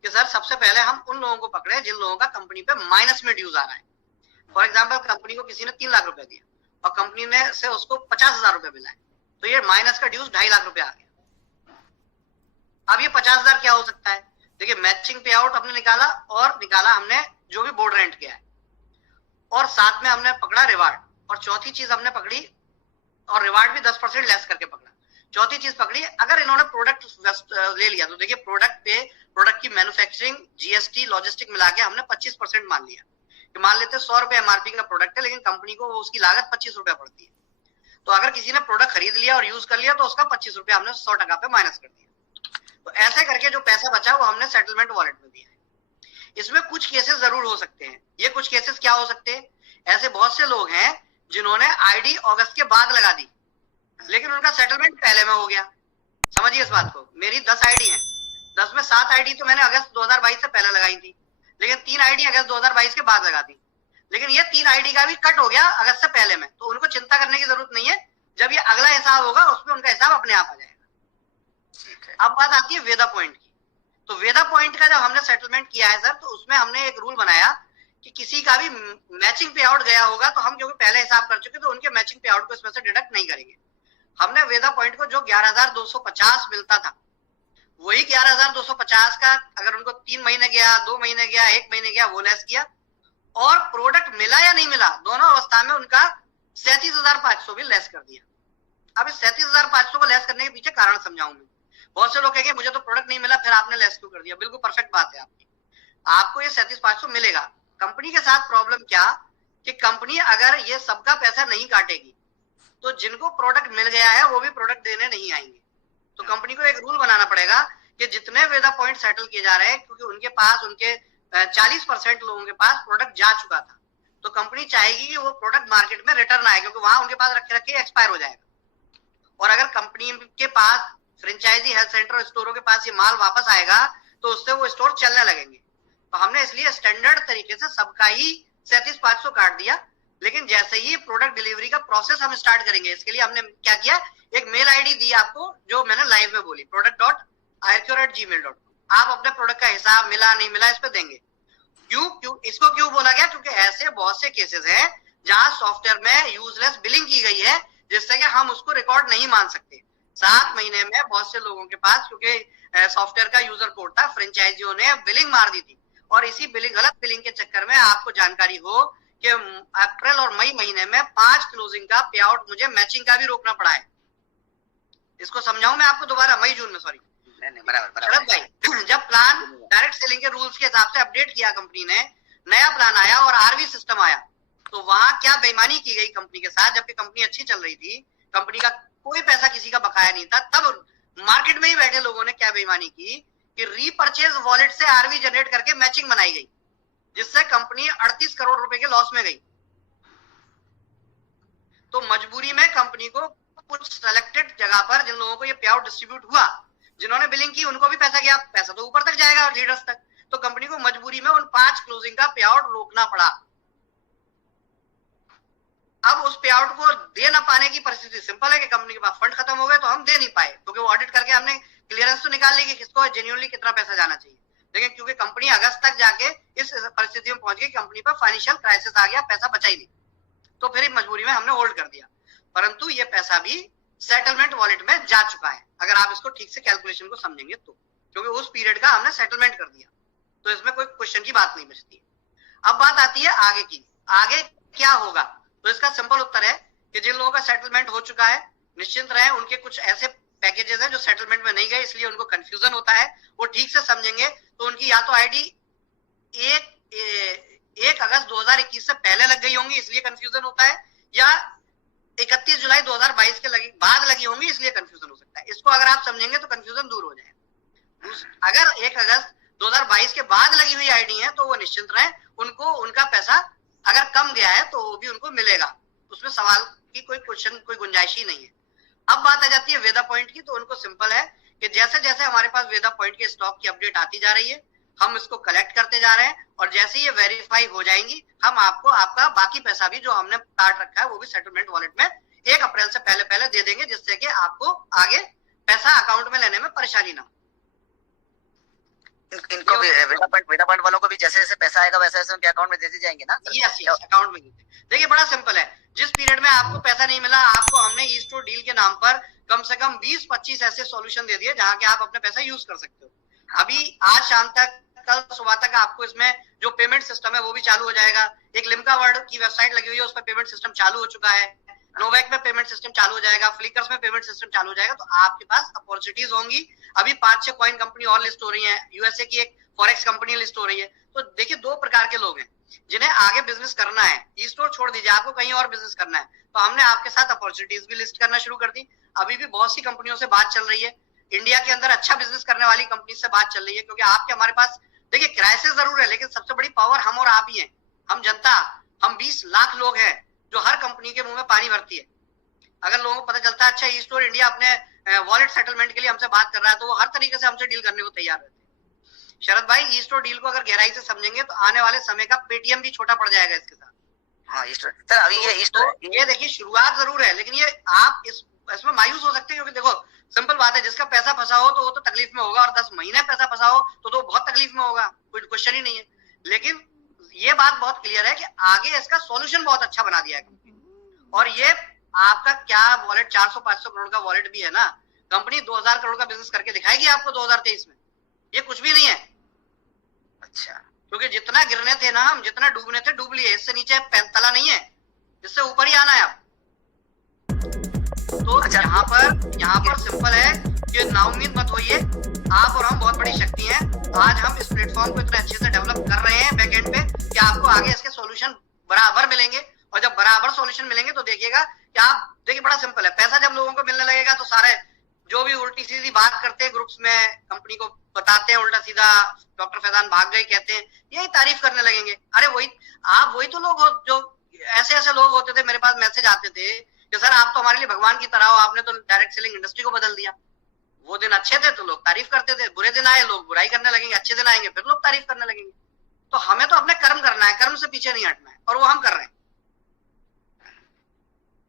कि सर सबसे पहले हम उन लोगों को पकड़े जिन लोगों का कंपनी पे माइनस में ड्यूज आ रहा है। फॉर एग्जाम्पल, कंपनी को किसी ने 3 लाख रुपए दिया और कंपनी ने से उसको 50,000 रुपए मिला है, तो ये माइनस का ड्यूज 2.5 लाख रुपए आ गया। अब ये 50,000 क्या हो सकता है? देखिए मैचिंग पे आउट हमने निकाला और निकाला हमने जो भी बोर्ड रेंट किया है, और साथ में हमने पकड़ा रिवार्ड, और चौथी चीज हमने पकड़ी, और रिवार्ड भी 10% लेस करके पकड़ा। चौथी चीज पकड़ी, अगर इन्होंने प्रोडक्ट ले लिया तो देखिए प्रोडक्ट पे प्रोडक्ट की मैन्युफैक्चरिंग, जीएसटी, लॉजिस्टिक मिला के हमने 25% मान लिया कि मान लेते 100 रुपए एमआरपी का प्रोडक्ट है, लेकिन कंपनी को उसकी लागत 25 रुपए पड़ती है। तो अगर किसी ने प्रोडक्ट खरीद लिया और यूज कर लिया तो उसका 25 रुपए हमने 100% पे माइनस कर दिया। तो ऐसे करके जो पैसा बचा वो हमने सेटलमेंट वॉलेट में दिया है। इसमें कुछ केसेस जरूर हो सकते हैं। ये कुछ केसेस क्या हो सकते हैं, ऐसे बहुत से लोग हैं जिन्होंने आईडी अगस्त के बाद लगा दी, लेकिन उनका सेटलमेंट पहले में हो गया। समझिए इस बात को, मेरी 10 आईडी है, 10 में 7 आईडी तो मैंने अगस्त 2022 से पहले लगाई थी, लेकिन 3 आईडी अगस्त 2022 के बाद लगा दी, लेकिन ये 3 आईडी का भी कट हो गया अगस्त से पहले में, तो उनको चिंता करने की जरूरत नहीं है। जब ये अगला हिसाब होगा उसमें उनका हिसाब अपने आप आ जाएगा। अब बात आती है वेदा पॉइंट की। तो वेदा पॉइंट का जब हमने सेटलमेंट किया है सर, तो उसमें हमने एक रूल बनाया कि किसी का भी मैचिंग पे आउट गया होगा तो हम क्योंकि पहले हिसाब कर चुके तो उनके मैचिंग पे आउट को इसमें से डिडक्ट नहीं करेंगे। हमने वेदा पॉइंट को जो 11,250 मिलता था वही 11,250 का, अगर उनको 3 महीने गया, 2 महीने गया, 1 महीने गया, वो लेस किया, और प्रोडक्ट मिला या नहीं मिला दोनों अवस्था में उनका 37,500 भी लेस कर दिया। अब इस 37,500 को लेस करने के पीछे कारण समझाऊं मैं। बहुत से लोग कहेंगे मुझे तो प्रोडक्ट नहीं मिला फिर आपने लेस क्यों कर दिया। बिल्कुल परफेक्ट बात है आपकी, आपको ये 37,500 मिलेगा। कंपनी के साथ प्रॉब्लम क्या कि कंपनी अगर ये सबका पैसा नहीं काटेगी तो जिनको प्रोडक्ट मिल गया है वो भी प्रोडक्ट देने नहीं आएंगे। तो कंपनी को एक रूल बनाना पड़ेगा कि जितने वेदा पॉइंट सेटल किए जा रहे हैं, क्योंकि उनके पास उनके 40% लोगों के पास प्रोडक्ट जा चुका था, तो कंपनी चाहेगी कि वो प्रोडक्ट मार्केट में रिटर्न आए, क्योंकि वहां उनके पास रखे रखे एक्सपायर हो जाएगा। और अगर कंपनी के पास फ्रेंचाइजी, हेल्थ सेंटर, स्टोरों के पास ये माल वापस आएगा तो उससे वो स्टोर चलने लगेंगे। तो हमने इसलिए स्टैंडर्ड तरीके से सबका ही 37,500 काट दिया, लेकिन जैसे ही प्रोडक्ट डिलीवरी का प्रोसेस हम स्टार्ट करेंगे, इसके लिए हमने क्या किया, एक मेल आईडी दी आपको जो मैंने लाइव में बोली, product.ircure@gmail.com। आप अपने प्रोडक्ट का हिसाब मिला नहीं मिला इस पे देंगे। क्यों इसको क्यों बोला गया, क्योंकि ऐसे बहुत से केसेस हैं जहां सॉफ्टवेयर में यूजलेस बिलिंग की गई है जिससे कि हम उसको रिकॉर्ड नहीं मान सकते। 7 महीने में बहुत से लोगों के पास, क्योंकि सॉफ्टवेयर का यूजर कोड था, फ्रेंचाइजियों ने बिलिंग मार दी थी, और इसी गलत बिलिंग के चक्कर में आपको जानकारी हो कि अप्रैल और मई महीने में 5 क्लोजिंग का पे आउट मुझे मैचिंग का भी रोकना पड़ा है। इसको समझाऊं मैं आपको दोबारा, मई जून में, सॉरी शरद भाई, जब प्लान डायरेक्ट सेलिंग के रूल्स के हिसाब से अपडेट किया कंपनी ने, नया प्लान आया और आरवी सिस्टम आया, तो वहां क्या बेईमानी की गई कंपनी के साथ, जबकि कंपनी अच्छी चल रही थी, कंपनी का कोई पैसा किसी का बकाया नहीं था, तब मार्केट में ही बैठे लोगों ने क्या बेईमानी की कि रीपर्चेज वॉलेट से आरवी जनरेट करके मैचिंग बनाई गई, जिससे कंपनी 38 करोड़ रुपए के लॉस में गई। तो मजबूरी में कंपनी को कुछ सेलेक्टेड जगह पर जिन लोगों को ये पे आउट डिस्ट्रीब्यूट हुआ, जिन्होंने बिलिंग की उनको भी पैसा गया, पैसा तो ऊपर तक जाएगा लीडर्स तक, तो कंपनी को मजबूरी में उन 5 क्लोजिंग का पे आउट रोकना पड़ा। अब उस पे आउट को दे ना पाने की परिस्थिति सिंपल है कि कंपनी के पास फंड खत्म हो गए तो हम दे नहीं पाए, क्योंकि वो ऑडिट करके हमने क्लियरेंस तो निकाल ली कि किसको जेन्युइनली कितना पैसा जाना चाहिए, लेकिन क्योंकि कंपनी अगस्त तक जाके इस परिस्थिति में पहुंच गई, कंपनी पर फाइनेंशियल क्राइसिस आ गया, पैसा बचा ही नहीं, तो फिर मजबूरी में हमने होल्ड कर दिया। परंतु ये पैसा भी सेटलमेंट वॉलेट में जा चुका है, अगर आप इसको ठीक से कैलकुलेशन को समझेंगे तो, क्योंकि उस पीरियड का हमने सेटलमेंट कर दिया, तो इसमें कोई क्वेश्चन की बात नहीं बचती। अब बात आती है आगे की, आगे क्या होगा, तो इसका सिंपल उत्तर है कि जिन लोगों का सेटलमेंट हो चुका है निश्चिंत रहे, उनके कुछ ऐसे पैकेजेस हैं जो सेटलमेंट में नहीं गए, इसलिए उनको कंफ्यूजन होता है, वो ठीक से समझेंगे तो उनकी या तो आईडी 1 अगस्त 2021 से पहले लग गई होंगी इसलिए कंफ्यूजन होता है, या 31 जुलाई 2022 के बाद लगी होंगी इसलिए कंफ्यूजन हो सकता है। इसको अगर आप समझेंगे तो कंफ्यूजन दूर हो जाएगा। अगर 1 अगस्त 2022 के बाद लगी हुई आईडी है तो वो निश्चिंत रहे, उनको उनका पैसा अगर कम गया है तो वो भी उनको मिलेगा, उसमें सवाल की कोई क्वेश्चन, कोई गुंजाइश ही नहीं है। अब बात आ जाती है वेदा पॉइंट की, तो उनको सिंपल है कि जैसे जैसे हमारे पास वेदा पॉइंट के स्टॉक की अपडेट आती जा रही है, हम इसको कलेक्ट करते जा रहे हैं, और जैसे ये वेरीफाई हो जाएंगी हम आपको आपका बाकी पैसा भी जो हमने काट रखा है वो भी सेटलमेंट वॉलेट में 1 अप्रैल से पहले दे देंगे, जिससे कि आपको आगे पैसा अकाउंट में लेने में परेशानी ना हो। इनको भी वेदा पॉइंट वालों को भी जैसे जैसे पैसा आएगा वैसे वैसे उनके अकाउंट में देते जाएंगे ना? यस, अकाउंट में देते। देखिए बड़ा सिंपल है, जिस पीरियड में आपको पैसा नहीं मिला, आपको हमने ई स्टोर डील के नाम पर कम से कम 20-25 ऐसे सॉल्यूशन दे दिए जहां के आप अपने पैसा यूज कर सकते हो। अभी आज शाम तक, कल सुबह तक आपको इसमें जो पेमेंट सिस्टम है वो भी चालू हो जाएगा। एक लिम्का वर्ल्ड की वेबसाइट लगी हुई है, उस पर पेमेंट सिस्टम चालू हो चुका है। नोवेक में पेमेंट सिस्टम चालू हो जाएगा, फ्लिकर्स में पेमेंट सिस्टम चालू हो जाएगा। तो आपके पास अपॉर्चुनिटीज होंगी। अभी 5-6 कॉइन कंपनी और लिस्ट हो रही है, यूएसए की एक फॉरेक्स कंपनी लिस्ट हो रही है। तो देखिए, 2 प्रकार के लोग हैं जिन्हें आगे बिजनेस करना है। ई स्टोर छोड़ दीजिए, आपको कहीं और बिजनेस करना है, तो हमने आपके साथ अपॉर्चुनिटीज भी लिस्ट करना शुरू कर दी। अभी भी बहुत सी कंपनियों से बात चल रही है, इंडिया के अंदर अच्छा बिजनेस करने वाली कंपनी से बात चल रही है, क्योंकि आपके हमारे पास देखिए क्राइसिस जरूर है, लेकिन सबसे बड़ी पावर हम और आप ही हैं। हम जनता, हम 20 लाख लोग हैं जो हर कंपनी के मुंह में पानी भरती है। अगर लोगों को पता चलता है अच्छा ई स्टोर इंडिया अपने वॉलेट सेटलमेंट के लिए हमसे बात कर रहा है, तो वो हर तरीके से हमसे डील करने को तैयार रहते हैं। शरद भाई, ई स्टोर डील को अगर गहराई से समझेंगे तो आने वाले समय का पेटीएम भी छोटा पड़ जाएगा इसके साथ। हाँ सर, अभी ये देखिए शुरुआत जरूर है, लेकिन ये आप इसमें मायूस हो सकते हैं, क्योंकि देखो सिंपल बात है, जिसका पैसा फंसा हो तो वो तो तकलीफ में होगा, और 10 महीने पैसा फंसा हो तो बहुत तकलीफ में होगा, कोई क्वेश्चन ही नहीं है। लेकिन ये बात बहुत क्लियर है कि आगे इसका सॉल्यूशन बहुत अच्छा बना दिया है कंपनी। और ये आपका क्या वॉलेट 400-500 करोड़ का वॉलेट भी है ना, कंपनी 2000 करोड़ का बिजनेस करके दिखाएगी आपको 2023 में। ये कुछ भी नहीं है। अच्छा, क्योंकि जितना गिरने थे ना हम, जितना डूबने थे डूब लिए, इससे नीचे तला नहीं है, इससे ऊपर ही आना है आप। तो अच्छा, यहाँ पर सिंपल है कि नाउम्मीद मत होइए, आप और हम बहुत बड़ी शक्ति हैं। आज हम इस प्लेटफॉर्म को इतने अच्छे से डेवलप कर रहे हैं बैकएंड पे कि आपको आगे इसके सॉल्यूशन बराबर मिलेंगे। और जब बराबर सॉल्यूशन मिलेंगे तो देखिएगा कि आप देखिए, बड़ा सिंपल है, पैसा जब लोगों को मिलने लगेगा तो सारे जो भी उल्टी सीधी बात करते हैं ग्रुप्स में, कंपनी को बताते हैं उल्टा सीधा, डॉक्टर फैजान भाग गए कहते हैं, यही तारीफ करने लगेंगे। अरे वही तो लोग हो जो ऐसे लोग होते थे, मेरे पास मैसेज आते थे कि सर आप तो हमारे लिए भगवान की तरह हो, आपने तो डायरेक्ट सेलिंग इंडस्ट्री को बदल दिया। वो दिन अच्छे थे तो लोग तारीफ करते थे, बुरे दिन आए लोग बुराई करने लगेंगे, अच्छे दिन आएंगे फिर लोग तारीफ करने लगेंगे। तो हमें तो अपने कर्म करना है, कर्म से पीछे नहीं हटना है, और वो हम कर रहे हैं।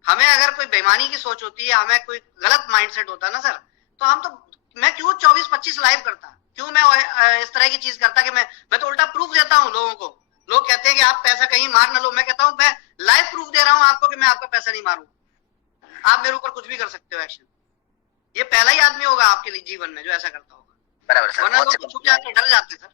हमें अगर कोई बेईमानी की सोच होती है, हमें कोई गलत माइंडसेट होता ना सर, तो मैं क्यों 24-25 लाइव करता, क्यों मैं इस तरह की चीज करता कि मैं तो उल्टा प्रूफ देता हूँ लोगों को। लोग कहते हैं कि आप पैसा कहीं मार ना लो, मैं कहता हूँ मैं लाइव प्रूफ दे रहा हूँ आपको कि मैं आपका पैसा नहीं मारूं। आप मेरे ऊपर कुछ भी कर सकते हो एक्शन। ये पहला ही आदमी होगा आपके लिए जीवन में जो ऐसा करता होगा, बराबर सर, वरना लोग छुप जाते, डर जाते सर।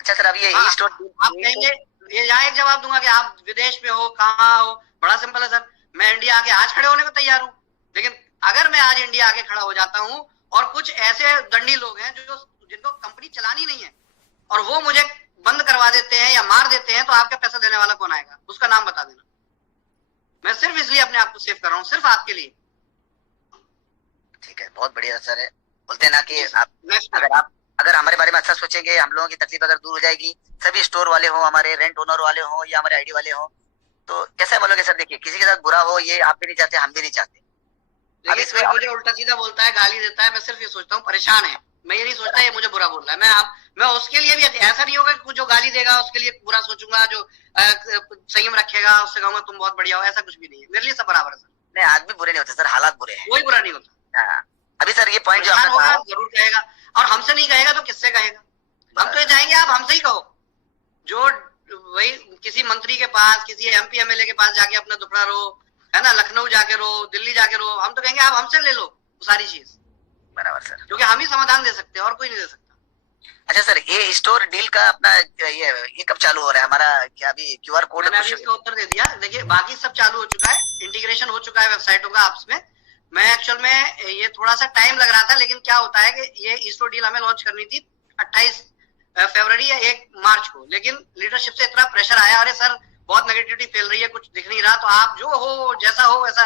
अच्छा सर, अब ये हाँ, स्टोर आप कहेंगे, ये यहाँ एक जवाब दूंगा कि आप विदेश में हो, कहाँ हो, बड़ा सिंपल है सर। मैं इंडिया आके आज खड़े होने को तैयार हूँ, लेकिन अगर मैं आज इंडिया आके खड़ा हो जाता हूँ और कुछ ऐसे दंडी लोग हैं जिनको कंपनी चलानी नहीं है और वो मुझे बंद करवा देते हैं या मार देते हैं, तो आपका पैसा देने वाला कौन आएगा, उसका नाम बता देना। मैं सिर्फ इसलिए अपने आप को सेव कर रहा हूँ, सिर्फ आपके लिए। ठीक है, बहुत बढ़िया सर है। बोलते हैं ना कि अगर हमारे बारे में अच्छा सोचेंगे, हम लोगों की तकलीफ अगर दूर हो जाएगी, सभी स्टोर वाले हो, हमारे रेंट ओनर वाले हो या हमारे आईडी वाले हो, तो कैसे बोलोगे सर? देखिए, किसी के साथ बुरा हो ये आप भी नहीं चाहते, हम भी नहीं चाहते। अब इसमें मुझे उल्टा सीधा बोलता है, गाली देता है, मैं सिर्फ ये सोचता हूँ परेशान है, मैं ये नहीं सोचता ये मुझे बुरा बोल रहा है। मैं उसके लिए भी ऐसा नहीं होगा कि जो गाली देगा उसके लिए बुरा सोचूंगा, जो संयम रखेगा उससे कहूंगा तुम बहुत बढ़िया हो, ऐसा कुछ भी नहीं है। मेरे लिए सब बराबर है सर। नहीं, आदमी बुरे नहीं होते सर, हालात बुरे हैं, कोई बुरा नहीं होता। हाँ। अभी सर ये पॉइंट जो परेशान आपने होगा कहा, जरूर कहेगा, और हमसे नहीं कहेगा तो किससे कहेगा? हम तो ये चाहेंगे आप हमसे ही कहो। जो वही किसी मंत्री के पास, किसी एमपी एमएलए के पास जाके अपना दुपड़ा रो, है ना, लखनऊ जाके रो, दिल्ली जाके रो, हम तो कहेंगे आप हमसे ले लो सारी चीज, बराबर सर, क्योंकि हम ही समाधान दे सकते हैं और कोई नहीं दे सकता। अच्छा सर, ये स्टोर डील का अपना ये कब चालू हो रहा है हमारा? क्या अभी क्यूआर कोड? मैंने अभी इसका उत्तर दे दिया। देखिए, बाकी सब चालू हो चुका है, इंटीग्रेशन हो चुका है वेबसाइटों का आपस में। मैं एक्चुअल में ये थोड़ा सा टाइम लग रहा था, लेकिन क्या होता है कि ये स्टोर डील हमें लॉन्च करनी थी 28 फरवरी या 1 मार्च को, लेकिन लीडरशिप से इतना प्रेशर आया, अरे सर बहुत नेगेटिविटी फैल रही है, कुछ दिख नहीं रहा, तो आप जो हो जैसा हो वैसा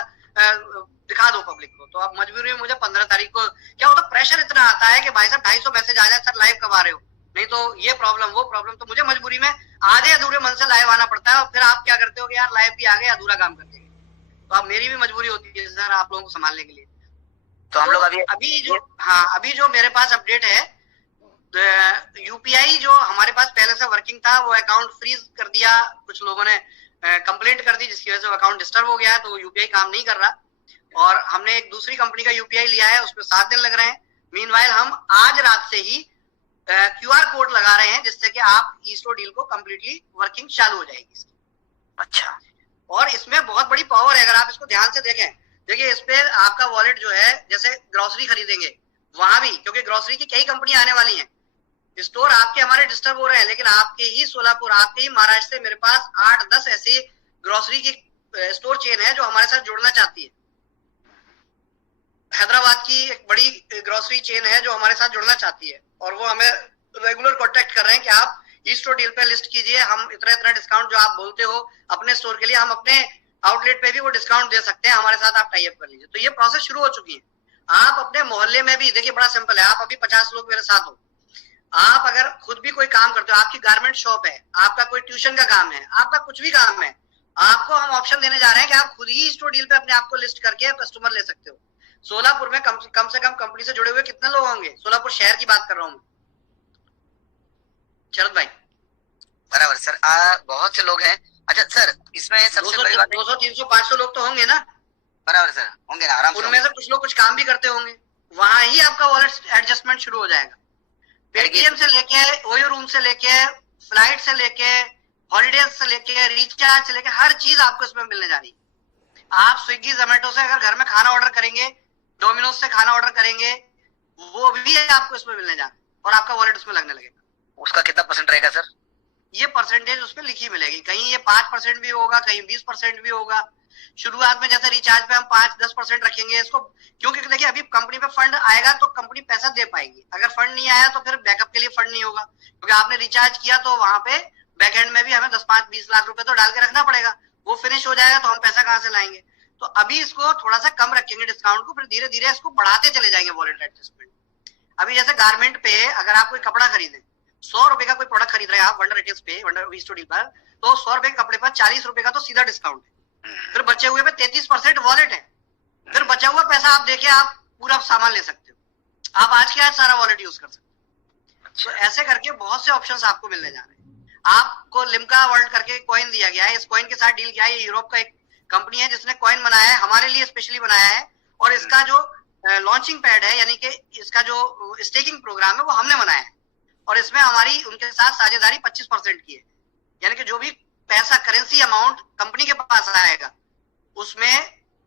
दिखा दो पब्लिक को। तो अब मजबूरी में मुझे 15 तारीख को क्या होता, प्रेशर इतना आता है कि भाई साहब 250 मैसेज आ जाए, सर लाइव कब आ रहे हो, नहीं तो ये प्रॉब्लम वो प्रॉब्लम, तो मुझे मजबूरी में आधे अधूरे मन से लाइव आना पड़ता है। और फिर आप क्या करते हो कि यार लाइव भी आ गए, अधूरा काम करते हैं, तो अब मेरी भी मजबूरी होती है सर आप लोगों को संभालने के लिए। तो हम लोग अभी जो मेरे पास अपडेट है, यूपीआई जो हमारे पास पहले से वर्किंग था वो अकाउंट फ्रीज कर दिया, कुछ लोगों ने कंप्लेंट कर दी जिसकी वजह से अकाउंट डिस्टर्ब हो गया है, तो यूपीआई काम नहीं कर रहा। और हमने एक दूसरी कंपनी का यूपीआई लिया है, उसमें 7 दिन लग रहे हैं। मीनवाइल हम आज रात से ही क्यूआर कोड लगा रहे हैं, जिससे कि आप ई स्टोर डील को कंप्लीटली वर्किंग चालू हो जाएगी। अच्छा, और इसमें बहुत बड़ी पावर है, अगर आप इसको ध्यान से देखें। देखिए, इस पे आपका वॉलेट जो है, जैसे ग्रोसरी खरीदेंगे वहां भी, क्योंकि ग्रोसरी की कई कंपनियां आने वाली हैं, स्टोर आपके हमारे डिस्टर्ब हो रहे हैं, लेकिन आपके ही सोलापुर, आपके ही महाराष्ट्र से मेरे पास 8-10 ऐसी ग्रोसरी की स्टोर चेन है जो हमारे साथ जुड़ना चाहती है। हैदराबाद की एक बड़ी ग्रोसरी चेन है जो हमारे साथ जुड़ना चाहती है, और वो हमें रेगुलर कांटेक्ट कर रहे हैं कि आप ई स्टोर डील पे लिस्ट कीजिए, हम इतना इतना डिस्काउंट जो आप बोलते हो अपने स्टोर के लिए, हम अपने आउटलेट पे भी वो डिस्काउंट दे सकते हैं, हमारे साथ आप टाई अप कर लीजिए। तो ये प्रोसेस शुरू हो चुकी है। आप अपने मोहल्ले में भी देखिए, बड़ा सिंपल है, आप अभी 50 लोग मेरे साथ हो, आप अगर खुद भी कोई काम करते हो, आपकी गारमेंट शॉप है, आपका कोई ट्यूशन का काम है, आपका कुछ भी काम है, आपको हम ऑप्शन देने जा रहे हैं कि आप खुद ही स्टोर डील पे अपने आप को लिस्ट करके कस्टमर ले सकते हो। सोलापुर में कम से कम कंपनी से जुड़े हुए कितने लोग होंगे? सोलापुर शहर की बात कर रहा हूँ शरद भाई। बराबर सर, बहुत से लोग हैं। अच्छा सर, इसमें सबसे बड़ी बात 200, 300, 500 लोग तो होंगे ना? बराबर सर, होंगे ना, आराम से। उनमें से कुछ लोग कुछ काम भी करते होंगे, वहां ही आपका वॉलेट एडजस्टमेंट शुरू हो जाएगा। पेटीएम से लेके, ओयो रूम से लेके, फ्लाइट से लेके, हॉलीडेज से लेके, रिचार्ज से लेके, हर चीज आपको इसमें मिलने जा रही है। आप स्विगी जोमेटो से अगर घर में खाना ऑर्डर करेंगे, डोमिनोज से खाना ऑर्डर करेंगे, वो भी आपको इसमें मिलने जा रहा है, और आपका वॉलेट उसमें लगने लगेगा। उसका कितना परसेंट रहेगा सर? ये परसेंटेज उसमें लिखी मिलेगी, कहीं ये 5% भी होगा, कहीं 20% भी होगा। शुरुआत में जैसे रिचार्ज पे हम 5-10% रखेंगे इसको, क्योंकि देखिए अभी कंपनी पे फंड आएगा तो कंपनी पैसा दे पाएगी, अगर फंड नहीं आया तो फिर बैकअप के लिए फंड नहीं होगा, क्योंकि आपने रिचार्ज किया तो वहां पे बैक एंड में भी हमें 10-5-20 लाख रुपए तो डाल के रखना पड़ेगा, वो फिनिश हो जाएगा तो हम पैसा कहाँ से लाएंगे। तो अभी इसको थोड़ा सा कम रखेंगे डिस्काउंट को, फिर धीरे धीरे इसको बढ़ाते चले जाएंगे वॉलेट एडजस्टमेंट। अभी जैसे गारमेंट पे अगर आप कोई कपड़ा खरीदे, 100 रुपए का कोई प्रोडक्ट खरीद रहे हैं आप वंडर रिटेल्स पे, वंडर स्टोर डील पर, तो 100 रुपए के कपड़े पर 40 रुपए का तो सीधा डिस्काउंट है, फिर बचे हुए पे 33% वॉलेट है, फिर बचा हुआ पैसा आप देके आप पूरा सामान ले सकते हो, आप आज के आज सारा वॉलेट यूज कर सकते हो। तो ऐसे करके बहुत से ऑप्शंस आपको मिलने जा रहे हैं। आपको लिम्का वर्ल्ड करके कॉइन दिया गया है, इस कॉइन के साथ डील किया है, ये यूरोप का एक कंपनी है जिसने कॉइन बनाया है, हमारे लिए स्पेशली बनाया है, और इसका जो लॉन्चिंग पैड है, यानी कि इसका जो स्टेकिंग प्रोग्राम है वो हमने बनाया है, और इसमें हमारी उनके साथ साझेदारी 25% की है, यानी कि जो भी पैसा करेंसी अमाउंट कंपनी के पास आएगा उसमें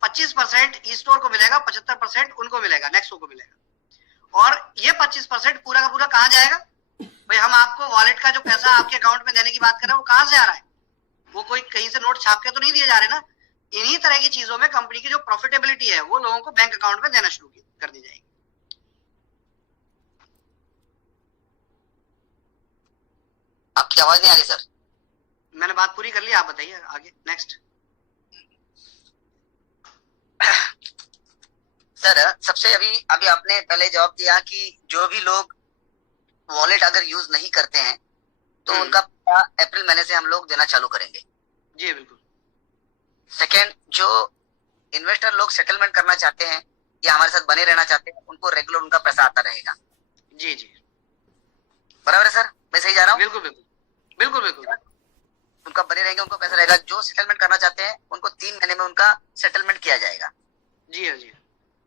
25% ई स्टोर को मिलेगा, 75% उनको मिलेगा, नेक्सो को मिलेगा। और ये 25% पूरा का पूरा कहाँ जाएगा भाई? हम आपको वॉलेट का जो पैसा आपके अकाउंट में देने की बात कर रहे हैं वो कहाँ से आ रहा है? वो कोई कहीं से नोट छाप के तो नहीं दिए जा रहे ना। इन्हीं तरह की चीजों में कंपनी की जो प्रॉफिटेबिलिटी है वो लोगों को बैंक अकाउंट में देना शुरू कर दी जाएगी। आपकी आवाज नहीं आ रही सर। मैंने बात पूरी कर ली, आप बताइए आगे नेक्स्ट। सर सबसे अभी आपने पहले जवाब दिया कि जो भी लोग वॉलेट अगर यूज नहीं करते हैं तो उनका अप्रैल महीने से हम लोग देना चालू करेंगे। जी बिल्कुल। सेकेंड, जो इन्वेस्टर लोग सेटलमेंट करना चाहते हैं या हमारे साथ बने रहना चाहते हैं, उनको रेगुलर उनका पैसा आता रहेगा। जी जी बराबर है सर, मैं सही जा रहा हूँ? बिल्कुल बिल्कुल बिल्कुल बिल्कुल। उनका बने रहेंगे, उनको पैसा रहेगा। जो सेटलमेंट करना चाहते हैं उनको 3 महीने में उनका सेटलमेंट किया जाएगा। जी हाँ जी।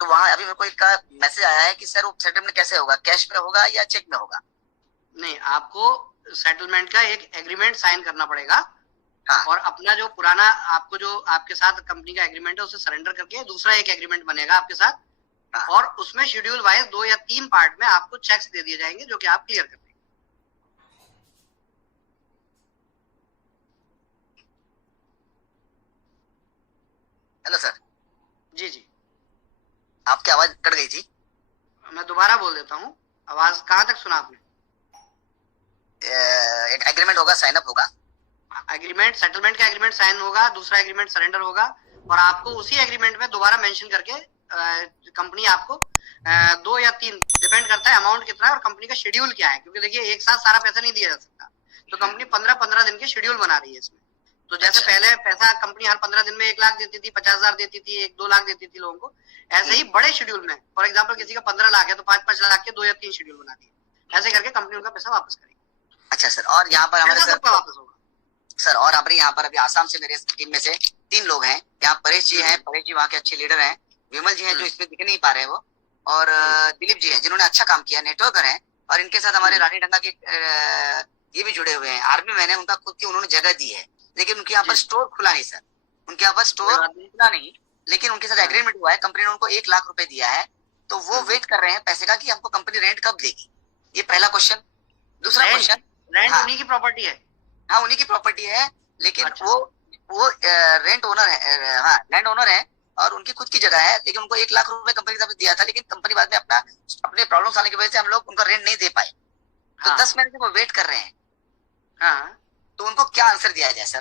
तो वहां अभी मेरे को एक मैसेज आया है कि सर वो सेटलमेंट कैसे होगा, कैश में होगा या चेक में होगा? नहीं, आपको सेटलमेंट का एक एग्रीमेंट साइन करना पड़ेगा। हाँ। और अपना जो पुराना आपको जो आपके साथ कंपनी का एग्रीमेंट है उसे सरेंडर करके दूसरा एक एग्रीमेंट बनेगा आपके साथ। हाँ। और उसमें शेड्यूल वाइज 2 या 3 पार्ट में आपको चेक्स दे दिए जाएंगे जो कि आप क्लियर कर देंगे। Hello sir. जी जी। आपकी आवाज कट गई थी। मैं दोबारा बोल देता हूँ, आवाज कहाँ तक सुना आपने? एक एग्रीमेंट होगा, साइन अप होगा, एग्रीमेंट, सेटलमेंट का एग्रीमेंट साइन होगा, दूसरा एग्रीमेंट सरेंडर होगा, और आपको उसी एग्रीमेंट में दोबारा मेंशन करके कंपनी आपको 2 या 3 डिपेंड करता है अमाउंट कितना है और कंपनी का शेड्यूल क्या है, क्योंकि देखिए एक साथ सारा पैसा नहीं दिया जा सकता। तो कंपनी 15-15 दिन के शेड्यूल बना रही है इसमें। तो जैसे पहले पैसा कंपनी हर 15 दिन में 1 लाख देती थी, 50,000 देती थी, 1-2 लाख देती थी लोगों को, ऐसे ही बड़े शेड्यूल में, फॉर एग्जाम्पल किसी का 15 लाख है तो 5-5 लाख के 2 या 3 शेड्यूल बना दिए, ऐसे करके कंपनी उनका पैसा वापस करेगी। अच्छा सर, और यहाँ पर हमारे वापस होगा सर, और हमारे यहाँ पर अभी आसाम से मेरे टीम में से 3 लोग हैं। यहाँ परेश जी हैं, परेश जी वहाँ के अच्छे लीडर हैं। विमल जी हैं जो इसमें दिख नहीं पा रहे वो, और दिलीप जी हैं जिन्होंने अच्छा काम किया, नेटवर्कर हैं, और इनके साथ हमारे रानी डंगा के ये भी जुड़े हुए हैं। आर्मी मैन है, उनका खुद की उन्होंने जगह दी है, लेकिन उनके यहाँ पर स्टोर खुला नहीं सर, उनके यहाँ पर स्टोर खुला नहीं, लेकिन उनके साथ एग्रीमेंट हुआ है। कंपनी ने उनको 1 लाख रुपए दिया है तो वो वेट कर रहे हैं पैसे का कि हमको कंपनी रेंट कब देगी। ये पहला क्वेश्चन। दूसरा क्वेश्चन, रेंट हाँ। उन्हीं की प्रॉपर्टी है। हाँ, उन्हीं की प्रॉपर्टी है, लेकिन अच्छा। वो रेंट ओनर है, हाँ लैंड ओनर है और उनकी खुद की जगह है, लेकिन उनको 1 लाख रुपए कंपनी की तरफ से दिया था, लेकिन कंपनी बाद में अपने प्रॉब्लम्स आने की वजह से हम लोग उनका रेंट नहीं दे पाए। तो हाँ। 10 महीने से वो वेट कर रहे हैं। हाँ, तो उनको क्या आंसर दिया जाए सर?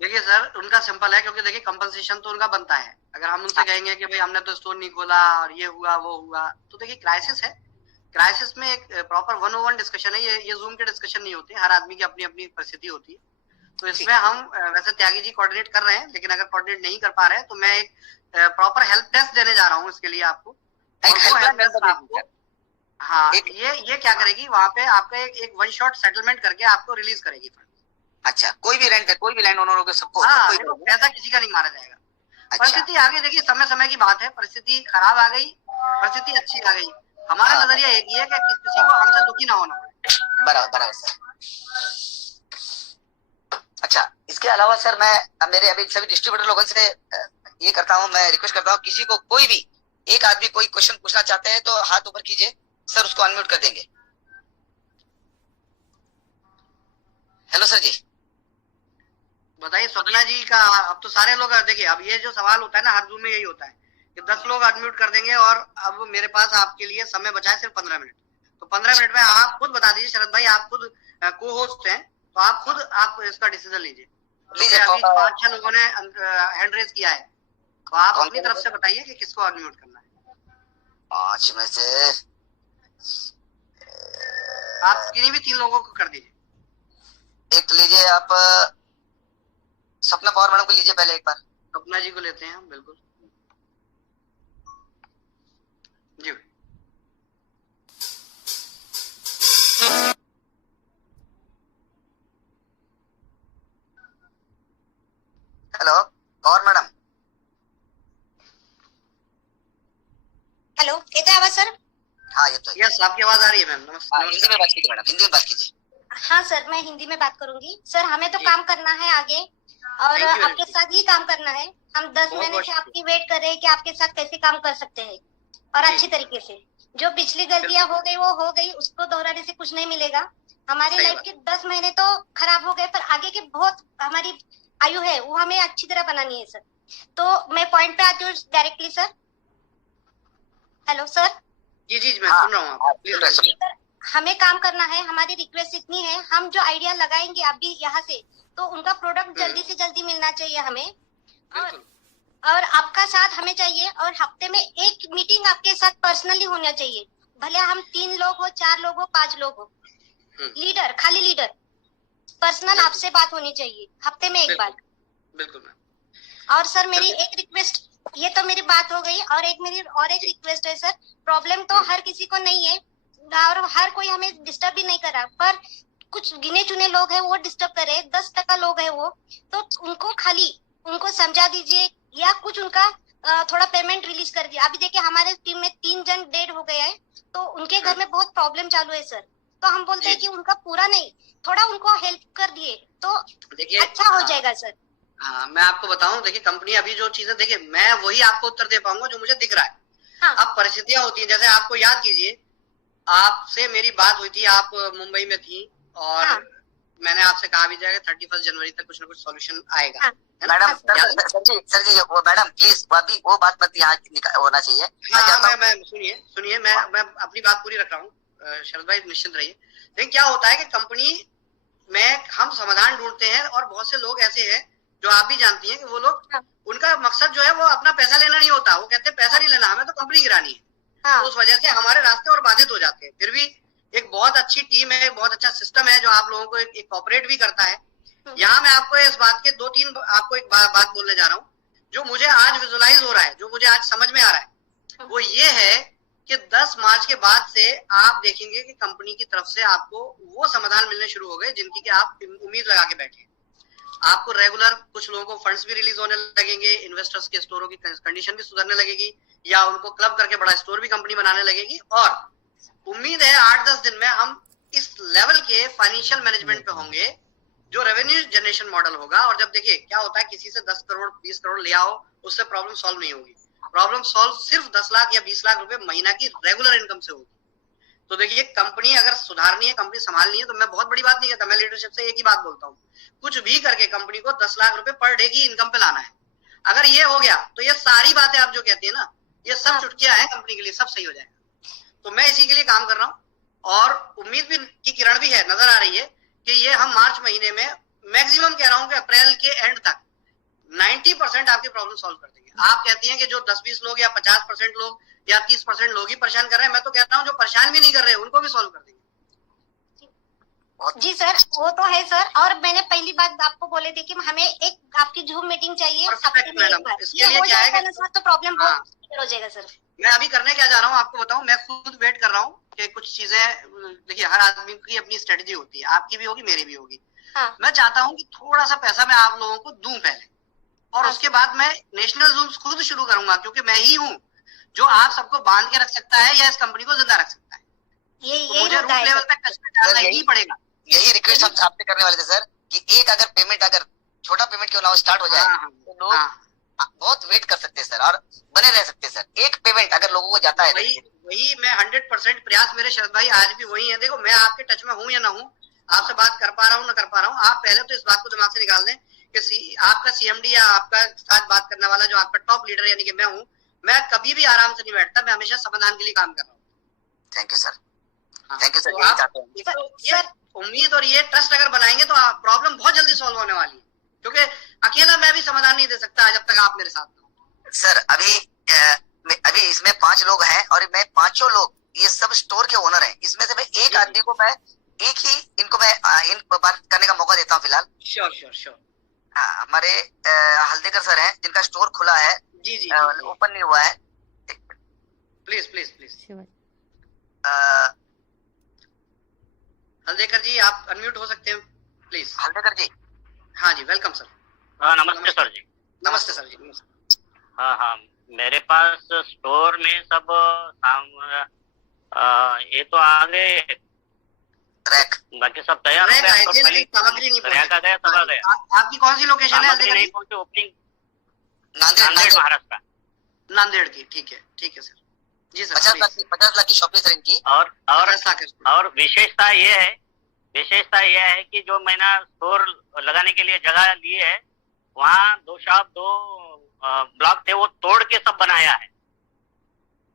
देखिए सर, उनका सिंपल है, क्योंकि देखिए कंपनसेशन तो उनका बनता है। अगर हम उनसे कहेंगे कि भाई हमने तो स्टोर नहीं खोला और ये हुआ वो हुआ, तो देखिए क्राइसिस है। क्राइसिस में एक प्रॉपर 101 डिस्कशन है, ये जूम के डिस्कशन नहीं होते, हर आदमी की अपनी अपनी परिस्थिति होती है। तो इसमें हम वैसे त्यागी जी कोऑर्डिनेट कर रहे हैं, लेकिन अगर कोऑर्डिनेट नहीं कर पा रहे हैं तो मैं एक प्रॉपर हेल्प डेस्क देने जा रहा हूँ इसके लिए आपको। आपको हाँ, ये क्या करेगी, वहाँ पे आपका एक वन शॉट सेटलमेंट करके आपको रिलीज करेगी फंड। अच्छा, कोई भी रेंट है, कोई भी लैंड ओनर होगा, सबको हाँ, कोई देखो पैसा किसी का नहीं मारा जाएगा। अच्छा। परिस्थिति आगे देखिए, समय समय की बात है, परिस्थिति खराब आ गई, परिस्थिति अच्छी आ गई, हमारा हाँ। नजरिया एक ही है कि किसी को हमसे दुखी ना होना पड़े। बराबर सर। अच्छा, इसके अलावा सर मैं मेरे अभी सभी डिस्ट्रीब्यूटर लोगों से ये करता हूँ, मैं रिक्वेस्ट करता हूँ, किसी को कोई भी एक आदमी कोई क्वेश्चन पूछना चाहते हैं तो हाथ ऊपर कीजिए, सर उसको अनम्यूट कर देंगे। हेलो सर जी, बताइए स्वप्ना जी का। अब तो सारे लोग देखिए, अब ये जो सवाल होता है ना, हर जूम में यही होता है कि 10 लोग अनम्यूट कर देंगे, और अब मेरे पास आपके लिए समय बचा है सिर्फ 15 मिनट। तो 15 मिनट में आप खुद बता दीजिए, शरद भाई आप खुद को होस्ट हैं, तो आप खुद आप इसका डिसीजन लीजिए। अभी 5-6 लोगों ने हैंड रेज किया है, तो आप अपनी तरफ से बताइए कि किसको अनम्यूट करना है। 5 में से आप किन्हीं भी 3 लोगों को कर दीजिए। एक तो लीजिए आप सपना पवार मैडम को लीजिए पहले एक बार। सपना जी को लेते हैं हम, बिल्कुल जी। Hello Pawar madam. हेलो, येतोय आवाज सर? हाँ ये तो यस, आपकी आवाज आ रही है मैम। हाँ, हिंदी में बात कीजिए मैडम, हिंदी में बात कीजिए। हाँ सर, मैं हिंदी में बात करूंगी। सर हमें तो जी। काम करना है आगे, और Thank you, आपके साथ ही काम करना है। हम 10 बहुत महीने बहुत से आपकी वेट कर रहे हैं कि आपके साथ कैसे काम कर सकते हैं, और जी। अच्छी तरीके से। जो पिछली गलतियां हो गई वो हो गई, उसको दोहराने से कुछ नहीं मिलेगा। हमारी सही लाइफ बात। के 10 महीने तो खराब हो गए, पर आगे की बहुत हमारी आयु है वो हमें अच्छी तरह बनानी है सर। तो मैं पॉइंट पे आती हूँ डायरेक्टली सर। Hello sir. जी जी, मैं सुन रहा हूँ आप प्लीज। सर, हमें काम करना है। हमारी रिक्वेस्ट इतनी है, हम जो आइडिया लगाएंगे अभी यहाँ से, तो उनका प्रोडक्ट जल्दी से जल्दी मिलना चाहिए हमें, और आपका साथ हमें चाहिए। और हफ्ते में एक मीटिंग आपके साथ पर्सनली होना चाहिए, भले हम 3 लोग हो, 4 लोग हो, 5 लोग हो। लीडर, खाली लीडर, पर्सनल आपसे बात होनी चाहिए हफ्ते में एक बार। बिल्कुल मैम। और सर मेरी एक रिक्वेस्ट, ये तो मेरी बात हो गई, और एक रिक्वेस्ट है सर। प्रॉब्लम तो हर किसी को नहीं है, और हर कोई हमें डिस्टर्ब भी नहीं कर रहा, पर कुछ गिने चुने लोग हैं वो डिस्टर्ब कर रहे हैं। 10% लोग हैं वो, तो उनको समझा दीजिए, या कुछ उनका थोड़ा पेमेंट रिलीज कर दिया। अभी देखिए हमारे टीम में 3 जन डेड हो गए हैं, तो उनके घर में बहुत प्रॉब्लम चालू है सर। तो हम बोलते हैं कि उनका पूरा नहीं, थोड़ा उनको हेल्प कर दिए तो देखिए अच्छा हो जाएगा सर। हाँ, मैं आपको बताऊं, देखिए कंपनी अभी जो चीजें, देखिए मैं वही आपको उत्तर दे पाऊंगा जो मुझे दिख रहा है। हाँ। अब परिस्थितियां होती हैं, जैसे आपको याद कीजिए, आपसे मेरी बात हुई थी, आप मुंबई में थी, और हाँ। मैंने आपसे कहा भी जाएगा 31 जनवरी तक कुछ ना कुछ सॉल्यूशन आएगा। हाँ। मैडम सर जी वो मैडम प्लीज अभी वो बात मत यहाँ होना चाहिए। हाँ, मैं सुनिए, मैं अपनी बात पूरी रख रहा हूँ, शरद भाई निश्चिंत रहिए। लेकिन क्या होता है कि कंपनी में हम समाधान ढूंढते हैं, और बहुत से लोग ऐसे हैं जो आप भी जानती हैं कि वो लोग, उनका मकसद जो है वो अपना पैसा लेना नहीं होता, वो कहते हैं पैसा नहीं लेना, हमें तो कंपनी गिरानी है। हाँ। तो उस वजह से हमारे रास्ते और बाधित हो जाते हैं। फिर भी एक बहुत अच्छी टीम है, एक बहुत अच्छा सिस्टम है जो आप लोगों को एक कॉपरेट भी करता है। यहाँ मैं आपको इस बात के 2-3 आपको एक बात बोलने जा रहा हूँ, जो मुझे आज विजुअलाइज हो रहा है, जो मुझे आज समझ में आ रहा है, वो ये है कि 10 मार्च के बाद से आप देखेंगे कि कंपनी की तरफ से आपको वो समाधान मिलने शुरू हो गए जिनकी कि आप उम्मीद लगा के बैठे। आपको रेगुलर कुछ लोगों को फंड्स भी रिलीज होने लगेंगे, इन्वेस्टर्स के स्टोरों की कंडीशन भी सुधरने लगेगी, या उनको क्लब करके बड़ा स्टोर भी कंपनी बनाने लगेगी। और उम्मीद है 8-10 दिन में हम इस लेवल के फाइनेंशियल मैनेजमेंट पे होंगे जो रेवेन्यू जनरेशन मॉडल होगा। और जब देखिए क्या होता है, किसी से 10 करोड़ 20 करोड़ ले आओ, उससे प्रॉब्लम सॉल्व नहीं होगी। प्रॉब्लम सॉल्व सिर्फ 10 लाख या 20 लाख रुपए महीना की रेगुलर इनकम से होगी। तो देखिए, कंपनी अगर सुधारनी है, कंपनी संभालनी है, तो मैं बहुत बड़ी बात नहीं कहता, मैं लीडरशिप से एक ही बात बोलता हूँ, कुछ भी करके कंपनी को 10 लाख रुपए पर डे की इनकम पे लाना है। अगर ये हो गया तो ये सारी बातें आप जो कहती है ना, ये सब चुटकियां हैं कंपनी के लिए, सब सही हो जाएगा। तो मैं इसी के लिए काम कर रहा हूँ, और उम्मीद भी की किरण भी है, नजर आ रही है कि ये हम मार्च महीने में मैक्सिमम कह रहा हूँ कि अप्रैल के एंड तक 90% आपकी प्रॉब्लम सॉल्व कर देंगे। आप कहती हैं कि जो 10-20 लोग या 50% लोग या 30% लोग ही परेशान कर रहे हैं, मैं तो कहता हूँ जो परेशान भी नहीं कर रहे हैं उनको भी सॉल्व कर देंगे। जी सर, वो तो है सर। और मैंने पहली बात आपको बोले थे कि हमें एक आपकी जूम मीटिंग चाहिए हफ्ते में एक बार। इसके ये लिए हो क्या है जाएगा ना सर, तो प्रॉब्लम हाँ। बहुत क्लियर हो जाएगा सर। मैं अभी करने क्या जा रहा हूँ आपको बताऊं, मैं खुद वेट कर रहा हूँ कि कुछ चीजें, देखिए हर आदमी की अपनी स्ट्रेटजी होती है, आपकी भी होगी, मेरी भी होगी। हाँ। मैं चाहता हूँ कि थोड़ा सा पैसा मैं आप लोगों को दूं पहले, और हाँ। उसके बाद मैं नेशनल जूम्स खुद शुरू करूंगा, क्योंकि मैं ही हूँ जो आप सबको बांध के रख सकता है या इस कंपनी को जिंदा रख सकता है। ये तो मुझे रूट लेवल तक टच में डालना ही पड़ेगा। यही रिक्वेस्ट हम आपसे करने वाले थे सर, कि एक अगर पेमेंट, अगर छोटा पेमेंट क्यों ना स्टार्ट हो जाए, तो लोग बहुत वेट कर सकते हैं सर, और बने रह सकते हैं सर। एक पेमेंट अगर लोगों को जाता है, वही मैं 100% प्रयास, मेरे शरद भाई आज भी वही है। देखो, मैं आपके टच में हूँ या ना हूँ, आपसे बात कर पा रहा हूँ ना कर पा रहा हूँ, आप पहले तो इस बात को दिमाग से निकाल दें कि आपका सीएमडी या आपका साथ बात करने वाला जो आपका टॉप लीडर यानी कि मैं हूँ, मैं कभी भी आराम से नहीं बैठता, मैं हमेशा समाधान के लिए काम कर रहा हूँ। थैंक यू सर, हाँ, थैंक यू सर। तो आप उम्मीद और ये ट्रस्ट अगर बनाएंगे तो प्रॉब्लम बहुत जल्दी सॉल्व होने वाली है, क्योंकि अकेला मैं भी समाधान नहीं दे सकता जब तक आप मेरे साथ ना हो। सर अभी इसमें 5 लोग हैं, और मैं 5 लोग ये सब स्टोर के ओनर हैं। इसमें से मैं एक आदमी को मैं इनको बात करने का मौका देता हूँ फिलहाल। श्योर। हाँ, हमारे हल्देकर सर हैं, जिनका स्टोर खुला है, जी ओपन नहीं हुआ है। प्लीज हल्देकर जी, आप अनम्यूट हो सकते हैं प्लीज। हल्देकर जी। हाँ जी, वेलकम सर। हाँ, नमस्ते सर जी। नमस्ते सर जी। हाँ, मेरे पास स्टोर में सब ये तो आ गए रैक, बाकी सब तैयार हो गया, तो खाली सामग्री नहीं रैक आ गया, सब आ गया। आपकी कौन सी लोकेशन है सामग्री हल्देकर नहीं जी? पहुंची, ओपनिंग नांदेड़ महाराष्ट्र। नांदेड़ की, ठीक है सर। जी सर। 50 लाख की शॉप है सर इनकी। और विशेषता ये है कि जो मैंने स्टोर लगाने के लिए जगह ली है, वहाँ 2 शॉप 2 ब्लॉक थे, वो तोड़ के सब बनाया है।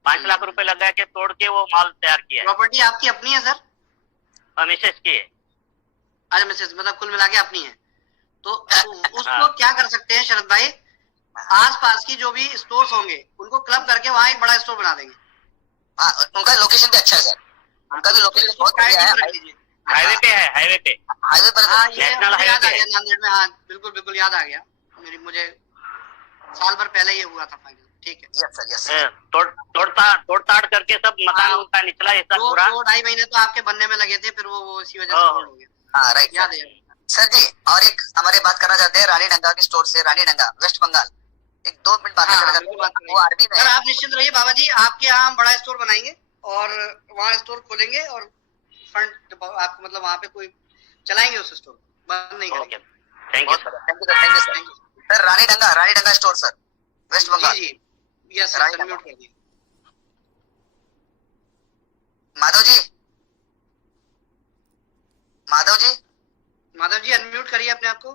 5 लाख रुपए लगा के तोड़ के वो मॉल तैयार किया है। प्रॉपर्टी आपकी अपनी है सर? मिसेज की है। अच्छा, मिसेज, मतलब कुल मिला के अपनी है। तो उसको क्या कर सकते हैं शरद भाई, आसपास की जो भी स्टोर्स होंगे उनको क्लब करके वहाँ एक बड़ा स्टोर बना देंगे। उनका लोकेशन भी अच्छा है सर, उनका भी लोकेशन बहुत बढ़िया है। हाईवे पे है, हाईवे पर। हाँ, ये नेशनल मुझे याद आ हाईवे गया नांदेड़ में। हाँ, बिल्कुल याद आ गया मुझे साल भर पहले ये हुआ था फाइनल। ठीक है। यस है। तोड़-ताड़ करके सब मकान उनका निचला हिस्सा पूरा 2-2.5 महीने तो आपके बनने में लगे थे, फिर वो इसी वजह से होल्ड हो गया। हाँ, राइट। याद है सर जी, और एक हमारे बात करना चाहते हैं रानीडंगा के स्टोर से, रानीडंगा वेस्ट बंगाल। 1-2 मिनट बात करना चाहते हैं। वो आर्मी में सर, आप निश्चिंत रहिए बाबा जी, आपके यहाँ हम बड़ा स्टोर बनाएंगे और वहाँ स्टोर खोलेंगे, और फंड आपको मतलब वहाँ पे कोई चलाएंगे उस स्टोर, बंद नहीं करेंगे। Thank you sir. Ranidanga store sir, West Bengal. जी, यस सर, म्यूट कर दिए। माधव जी अनम्यूट करिए अपने आप को।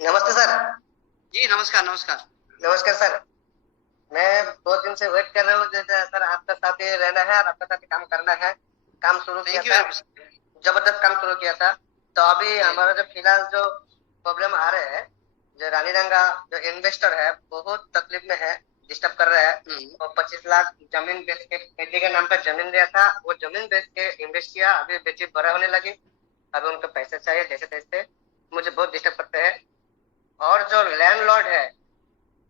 नमस्ते सर। जी नमस्कार। नमस्कार सर, मैं 2 दिन से वेट कर रहा हूँ सर, आपका साथ ही रहना है और आपका साथ ही काम करना है। काम शुरू किया था, जबरदस्त काम शुरू किया था। तो अभी हमारा जो फिलहाल जो प्रॉब्लम आ रहे हैं, जो रानीडंगा जो इन्वेस्टर है बहुत तकलीफ में है, डिस्टर्ब कर रहा है। और 25 लाख जमीन बेच के बेटी के नाम पर जमीन दिया था, वो जमीन बेच के इन्वेस्ट किया, अभी बेटी बड़ा होने लगी, अभी उनको पैसे चाहिए जैसे तैसे, मुझे बहुत डिस्टर्ब करते हैं। और जो लैंडलॉर्ड है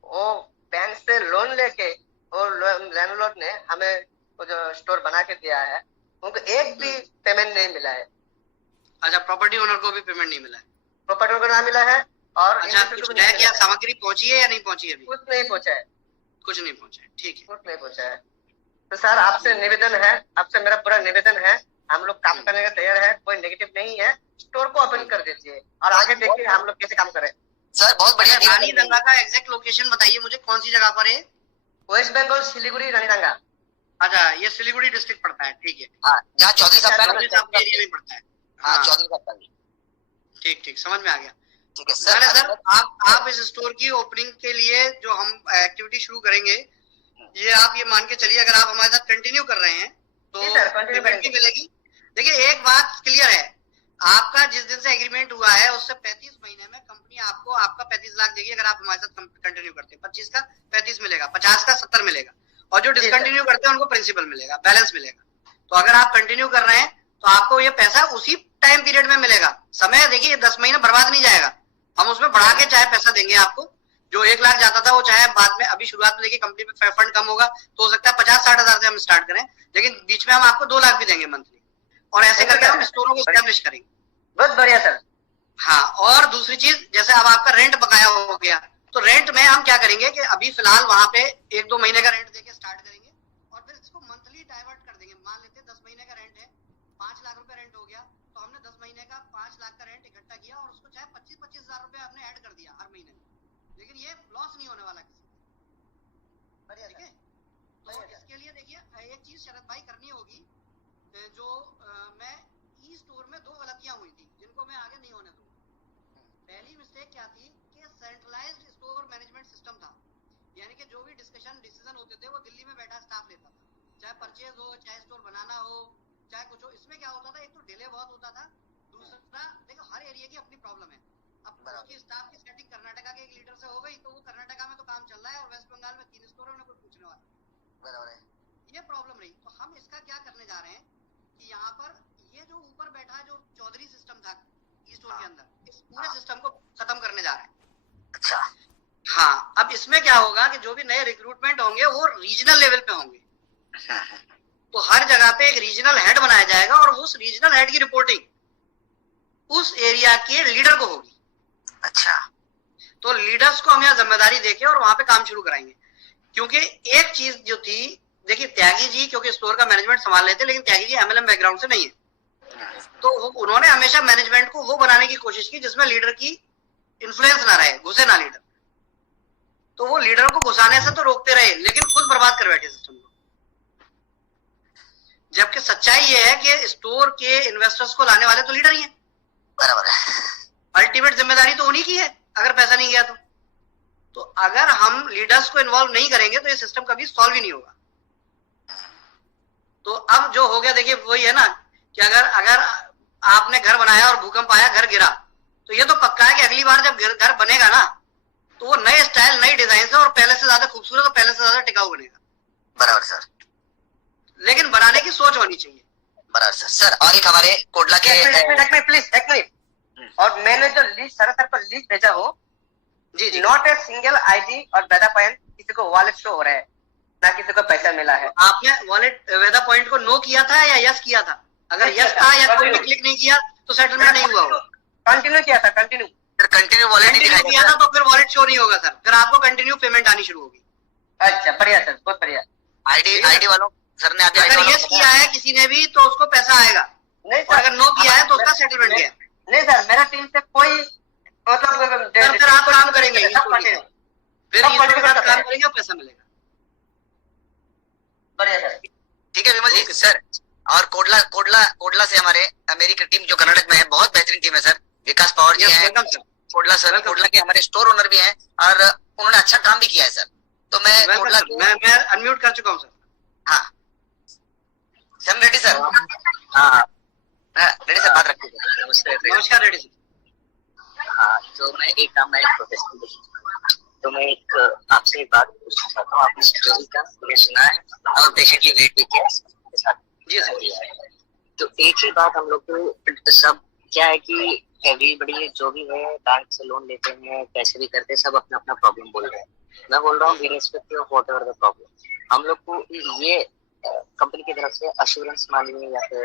वो बैंक से लोन लेके, और लैंडलॉर्ड ने हमें वो जो स्टोर बना के दिया है, उनको एक भी पेमेंट नहीं मिला है। अच्छा, प्रॉपर्टी ओनर को भी पेमेंट नहीं मिला है? प्रॉपर्टी ओनर को ना मिला है। और अच्छा, कुछ नया क्या सामग्री पहुंची है या नहीं पहुंची है? कुछ नहीं पहुंचा है। कुछ नहीं पहुंचा है, ठीक है। कुछ नहीं पहुंचा है। तो सर आपसे निवेदन है, आपसे मेरा पूरा निवेदन है, हम लोग काम करने का तैयार है, कोई नेगेटिव नहीं है। स्टोर को ओपन कर दीजिए और आगे देखिए हम लोग कैसे काम करें। सर बहुत बढ़िया। रानीरंगा का एग्जैक्ट लोकेशन बताइए मुझे, कौन सी जगह पर है? वेस्ट बंगाल सिलीगुड़ी रानीरंगा। अच्छा, ये सिलीगुड़ी डिस्ट्रिक्ट पड़ता है, ठीक है। हाँ, जहाँ चौधरी साहब का एरिया में पड़ता है। हाँ, चौधरी साहब का। ठीक ठीक, समझ में आ गया। ठीक है सर, आप इस स्टोर की ओपनिंग के लिए जो हम एक्टिविटी शुरू करेंगे, ये आप ये मान के चलिए अगर आप हमारे साथ कंटिन्यू कर रहे हैं तो पेमेंट भी मिलेगी। देखिए एक बात क्लियर है, आपका जिस दिन से एग्रीमेंट हुआ है उससे 35 महीने में कंपनी आपको आपका 35 लाख देगी अगर आप हमारे साथ कंटिन्यू करते हैं। 25 का 35 मिलेगा, 50 का 70 मिलेगा, और जो डिसकंटिन्यू करते हैं उनको प्रिंसिपल मिलेगा, बैलेंस मिलेगा। तो अगर आप कंटिन्यू कर रहे हैं तो आपको ये पैसा उसी टाइम पीरियड में मिलेगा। समय देखिए 10 महीने बर्बाद नहीं जाएगा, हम उसमें बढ़ा के चाहे पैसा देंगे आपको। जो 1 लाख जाता था वो चाहे बाद में, अभी शुरुआत में देखिए कंपनी में फंड कम होगा तो हो सकता है 50-60 हजार से हम स्टार्ट करें, लेकिन बीच में हम आपको 2 लाख भी देंगे मंथली, और ऐसे करके हम स्टोरों को स्टैब्लिश करेंगे। बहुत बढ़िया सर। हाँ, और दूसरी चीज, जैसे अब आपका रेंट बकाया हो गया तो रेंट में हम क्या करेंगे कि अभी फिलहाल वहां पे 1-2 महीने का रेंट देके स्टार्ट करेंगे और फिर इसको मंथली डाइवर्ट कर देंगे। मान लेते हैं 10 महीने का रेंट है, 5 लाख रुपए रेंट हो गया, तो हमने 10 महीने का 5 लाख का रेंट इकट्ठा किया और उसको चाहे 25-25 हजार रुपए हमने ऐड कर दिया हर महीने, लेकिन ये लॉस नहीं होने वाला किसी को। ठीक है, तो इसके लिए देखिए एक चीज शरद भाई करनी होगी, जो मैं ई स्टोर में 2 गलतियां हुई थी जिनको मैं आगे नहीं होने दूंगा। पहली मिस्टेक क्या थी कि सेंट्रलाइज्ड स्टोर मैनेजमेंट सिस्टम था, यानी कि जो भी डिसीजन होते थे वो दिल्ली में बैठा स्टाफ लेता था, चाहे परचेज हो, चाहे स्टोर बनाना हो, चाहे कुछ हो। इसमें क्या होता था, एक तो डिले बहुत होता था, दूसरा देखो हर एरिया की अपनी प्रॉब्लम है। अब उसकी स्टाफ की सेटिंग कर्नाटका के एक लीडर से हो गई तो वो कर्नाटका में तो काम चल रहा है और वेस्ट बंगाल में 3 स्टोर है, उन्हें कोई पूछने वाला बराबर है, ये प्रॉब्लम रही। तो हम इसका क्या करने जा रहे हैं कि यहाँ पर ये जो ऊपर बैठा है जो चौधरी सिस्टम था ई स्टोर के अंदर, इस पूरे सिस्टम को खत्म करने जा रहे हैं। अच्छा हाँ, अब इसमें क्या होगा कि जो भी नए रिक्रूटमेंट होंगे वो रीजनल लेवल पे होंगे, तो हर जगह पे एक रीजनल हेड बनाया जाएगा और उस रीजनल हेड की रिपोर्टिंग उस एरिया के लीडर को होगी। अच्छा, तो लीडर्स को हम यहाँ जिम्मेदारी देके और वहां पे काम शुरू कराएंगे। क्योंकि एक चीज जो थी, देखिए त्यागी जी क्योंकि स्टोर का मैनेजमेंट संभाल लेते, लेकिन त्यागी जी एमएलएम बैकग्राउंड से नहीं है, तो उन्होंने हमेशा मैनेजमेंट को वो बनाने की कोशिश की जिसमें लीडर की इन्फ्लुएंस ना रहे, घुसे ना लीडर। तो वो लीडर को घुसाने से तो रोकते रहे लेकिन खुद बर्बाद कर बैठे सिस्टम को। जबकि सच्चाई ये है कि स्टोर के इन्वेस्टर्स को लाने वाले तो लीडर ही हैं। बराबर है, अल्टीमेट जिम्मेदारी तो उन्हीं की है अगर पैसा नहीं गया तो अगर हम लीडर्स को इन्वॉल्व नहीं करेंगे तो ये सिस्टम कभी सॉल्व ही नहीं होगा। तो अब जो हो गया देखिए वही है ना कि अगर आपने घर बनाया और भूकंप आया, घर गिरा, तो ये तो पक्का है कि अगली बार जब घर बनेगा ना तो वो नए स्टाइल नई डिजाइन से और पहले से ज्यादा खूबसूरत और पहले से ज्यादा टिकाऊ बनेगा। बराबर सर, लेकिन बनाने की सोच होनी चाहिए। बराबर सर। सर और एक हमारे कोटला के एक मिनट और मैंने जो लिस्ट सर पर लिस्ट भेजा हो, जी नॉट ए सिंगल आईडी और वेदा पॉइंट किसी को वॉलेट शो हो रहा है, ना किसी को पैसा मिला है। आपने वॉलेट वेदा पॉइंट को नो किया था या यस किया था? अगर यस था या कोई क्लिक नहीं किया तो सेटलमेंट नहीं हुआ होगा। कंटिन्यू किया था, कंटिन्यू वॉलेट किया था तो फिर वॉलेट शो नहीं होगा सर, फिर आपको कंटिन्यू पेमेंट आनी शुरू होगी। अच्छा बढ़िया सर, बहुत बढ़िया। आईडी वालों सर ने अगर यस किया है किसी ने भी तो उसको पैसा आएगा, नहीं और अगर नो किया है तो उसका सेटलमेंट है। नहीं सर, मेरा टीम से कोई मतलब फिर आप काम करेंगे, फिर काम करेंगे और पैसा मिलेगा। बढ़िया सर, ठीक है विमल जी। सर और कोडला से हमारे मेरी टीम जो कर्नाटक में है बहुत बेहतरीन टीम है सर। विकास पवार जी हैं कोडला सर, कोडला के हमारे स्टोर ओनर भी हैं और उन्होंने अच्छा काम भी किया है सर। तो मैं कोडला मैं अनम्यूट कर चुका हूँ सर। हाँ सर, रेडी सर? हाँ रेडी सर, बात रखिए। नमस्कार रेडी सर। हाँ, तो मैं एक प्रोफेशनल, तो मैं आपसे एक बात पूछना चाहता हूँ। आपने स्टोरी का मैंने सुना है और पेशेंटली वेट भी किया है जी सर। तो एक ही बात हम लोग को सब क्या है कि एवरीबडी जो भी है बैंक से लोन लेते हैं, पैसे भी करते हैं, सब अपना अपना प्रॉब्लम बोल रहे हैं। मैं बोल रहा हूँ irrespective of whatever the problem, हम लोग को ये कंपनी की तरफ से अश्योरेंस मानिए या फिर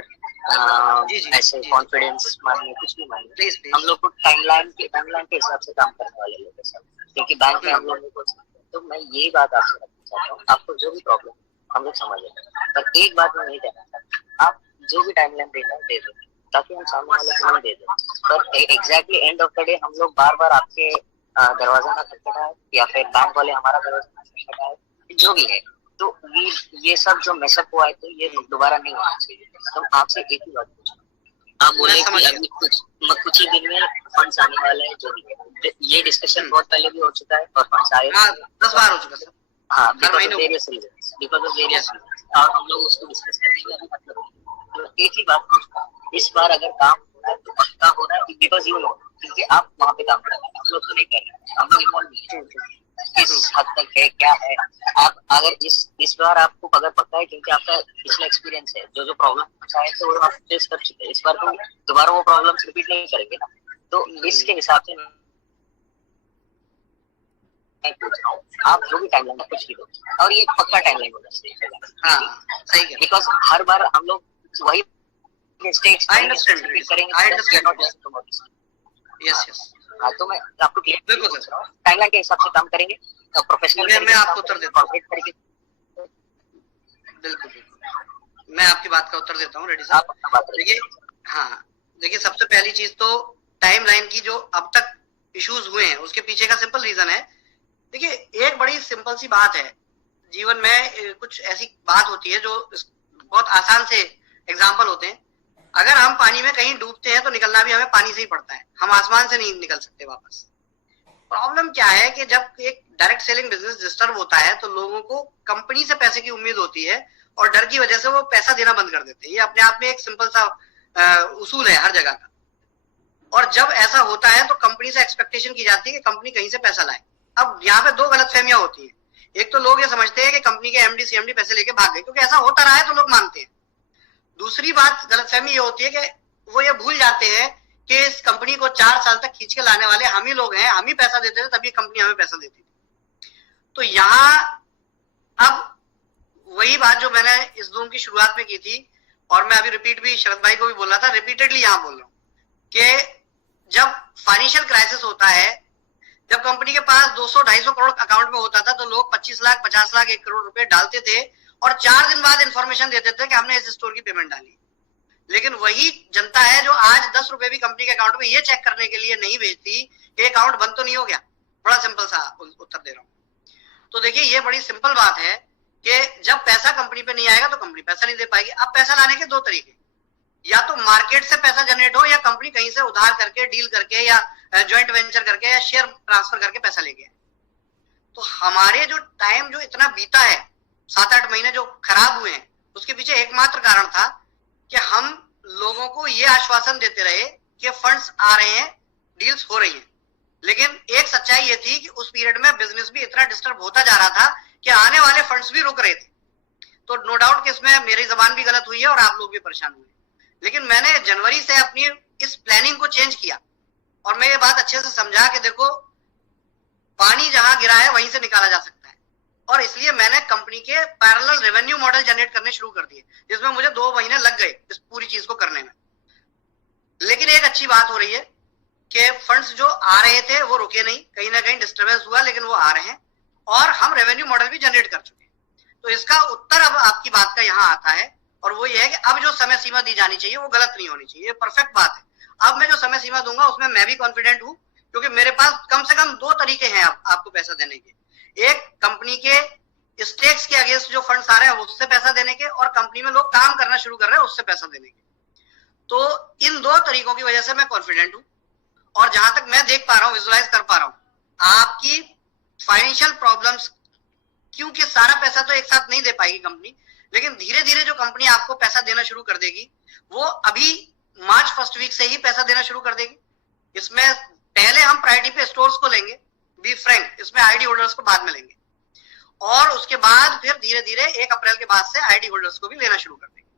ऐसे कॉन्फिडेंस मानिए, कुछ भी मानिए, हम लोग को टाइमलाइन के हिसाब से काम करने वाले लोग हैं सब, क्योंकि बैंक में हम लोग नहीं बोल सकते। तो मैं यही बात आपसे रखना चाहता हूँ, आपको जो भी प्रॉब्लम हम लोग समझ लेंगे, पर एक बात मैं नहीं कहना चाहता, आप जो भी टाइमलाइन देना है दे दो, ताकि हम सामने वाले को नहीं दे दें। पर exactly end of the day हम लोग बार बार आपके दरवाजा ना खटखटाए या फिर बैंक वाले हमारा दरवाजा ना खटखटाए, जो भी है। तो ये सब जो मैसअप हुआ है, तो ये दोबारा नहीं होना चाहिए। तो आपसे एक ही बात पूछूं, आप बोले कि अभी कुछ ही दिन में फंड्स आने वाले हैं, जो भी है। ये डिस्कशन बहुत पहले भी हो चुका है और फंड्स आए 10 बार हो चुका सर। हाँ, बिकॉज ऑफ वेरियस रीजंस, और हम लोग उसको डिस्कस करेंगे अभी। मतलब तो एक ही बात पूछता हूँ, इस बार अगर काम हो रहा है तो पक्का हो रहा है, बिकॉज यू नो, क्योंकि आप वहाँ पे काम कर रहे हैं, हम लोग तो नहीं कर रहे, हम लोग इन्वॉल्व नहीं है। किस हद तक है, क्या है, आप अगर इस बार आपको अगर पता है, क्योंकि आपका पिछला एक्सपीरियंस है, जो प्रॉब्लम है तो वो आप फेस कर चुके हैं, इस बार तो दोबारा वो प्रॉब्लम्स रिपीट नहीं करेंगे ना। तो इसके हिसाब से मैं पूछ रहा हूँ, आप जो भी टाइमलाइन कुछ भी दो, और ये पक्का टाइमलाइन होना चाहिए। हाँ सही है, बिकॉज हर बार हम लोग वही मिस्टेक्स रिपीट करेंगे। यस यस, हाँ, तो मैं आपको बिल्कुल सर, टाइमलाइन के हिसाब से काम करेंगे, प्रोफेशनल मैं आपको उत्तर देता हूँ। तरीके। बिल्कुल मैं आपकी बात का उत्तर देता हूँ, रेडी आप साहब। अपना बात देखिए, हाँ देखिए, सबसे पहली चीज तो टाइमलाइन की जो अब तक इश्यूज हुए हैं उसके पीछे का सिंपल रीजन है। देखिए, एक बड़ी सिंपल सी बात है, जीवन में कुछ ऐसी बात होती है जो बहुत आसान से एग्जाम्पल होते हैं। अगर हम पानी में कहीं डूबते हैं तो निकलना भी हमें पानी से ही पड़ता है, हम आसमान से नहीं निकल सकते वापस। प्रॉब्लम क्या है कि जब एक डायरेक्ट सेलिंग बिजनेस डिस्टर्ब होता है तो लोगों को कंपनी से पैसे की उम्मीद होती है और डर की वजह से वो पैसा देना बंद कर देते हैं। ये अपने आप में एक सिंपल सा उसूल है हर जगह का। और जब ऐसा होता है तो कंपनी से एक्सपेक्टेशन की जाती है कि कंपनी कहीं से पैसा लाए। अब यहाँ पे दो गलतफहमियां होती है। एक तो लोग ये समझते हैं कि कंपनी के एमडी सीएमडी पैसे लेके भाग गए, क्योंकि ऐसा होता रहा है तो लोग मानते हैं। दूसरी बात गलतफहमी ये होती है कि वो ये भूल जाते हैं कि इस कंपनी को 4 साल तक खींच के लाने वाले हम ही लोग हैं, हम ही पैसा देते थे तभी कंपनी हमें पैसा देती थी। तो यहाँ अब वही बात जो मैंने इस जूम की शुरुआत में की थी और मैं अभी रिपीट भी शरद भाई को भी बोल रहा था, रिपीटेडली यहाँ बोल रहा हूँ कि जब फाइनेंशियल क्राइसिस होता है, जब कंपनी के पास 200-250 करोड़ अकाउंट में होता था तो लोग 25 लाख 50 लाख 1 करोड़ रुपए डालते थे और 4 दिन बाद इंफॉर्मेशन देते थे कि हमने इस स्टोर की पेमेंट डाली। लेकिन वही जनता है जो आज 10 रुपए भी कंपनी के अकाउंट में ये चेक करने के लिए नहीं भेजती कि अकाउंट बंद तो नहीं हो गया। बड़ा सिंपल सा उत्तर दे रहा हूँ। तो देखिए, ये बड़ी सिंपल बात है कि जब पैसा कंपनी पे नहीं आएगा तो कंपनी पैसा नहीं दे पाएगी। अब पैसा लाने के दो तरीके, या तो मार्केट से पैसा जनरेट हो या कंपनी कहीं से उधार करके, डील करके या ज्वाइंट वेंचर करके या शेयर ट्रांसफर करके पैसा ले गया। तो हमारे जो टाइम जो इतना बीता है, 7-8 महीने जो खराब हुए हैं, उसके पीछे एकमात्र कारण था कि हम लोगों को ये आश्वासन देते रहे कि फंड्स आ रहे हैं, डील्स हो रही हैं। लेकिन एक सच्चाई ये थी कि उस पीरियड में बिजनेस भी इतना डिस्टर्ब होता जा रहा था कि आने वाले फंड्स भी रुक रहे थे। तो नो डाउट कि इसमें मेरी जबान भी गलत हुई है और आप लोग भी परेशान हुए। लेकिन मैंने जनवरी से अपनी इस प्लानिंग को चेंज किया और मैं ये बात अच्छे से समझा कि देखो, पानी जहां गिरा है वहीं से निकाला जा सकता है। और इसलिए मैंने कंपनी के पैरेलल रेवेन्यू मॉडल जनरेट करने शुरू कर दिए, जिसमें मुझे 2 महीने लग गए इस पूरी चीज को करने में। लेकिन एक अच्छी बात हो रही है कि फंड्स जो आ रहे थे वो रुके नहीं, कहीं ना कहीं डिस्टर्बेंस हुआ लेकिन वो आ रहे हैं और हम रेवेन्यू मॉडल भी जनरेट कर चुके हैं। तो इसका उत्तर अब आपकी बात का यहाँ आता है और वो ये है कि अब जो समय सीमा दी जानी चाहिए वो गलत नहीं होनी चाहिए। ये परफेक्ट बात है। अब मैं जो समय सीमा दूंगा उसमें मैं भी कॉन्फिडेंट हूँ, क्योंकि मेरे पास कम से कम 2 तरीके हैं आपको पैसा देने के। एक, कंपनी के स्टेक्स के अगेंस्ट जो फंड्स आ रहे हैं उससे पैसा देने के, और कंपनी में लोग काम करना शुरू कर रहे हैं उससे पैसा देने के। तो इन 2 तरीकों की वजह से मैं कॉन्फिडेंट हूँ। और जहां तक मैं देख पा रहा हूँ, विजुलाइज कर पा रहा हूँ, आपकी फाइनेंशियल प्रॉब्लम्स, क्योंकि सारा पैसा तो एक साथ नहीं दे पाएगी कंपनी, लेकिन धीरे धीरे जो कंपनी आपको पैसा देना शुरू कर देगी वो अभी मार्च फर्स्ट वीक से ही पैसा देना शुरू कर देगी। इसमें पहले हम प्रायोरिटी पे स्टोर्स को लेंगे, बी फ्रैंक, इसमें आईडी होल्डर्स को बाद में लेंगे और उसके बाद फिर धीरे धीरे 1 अप्रैल के बाद से आईडी होल्डर्स को भी लेना शुरू कर देंगे।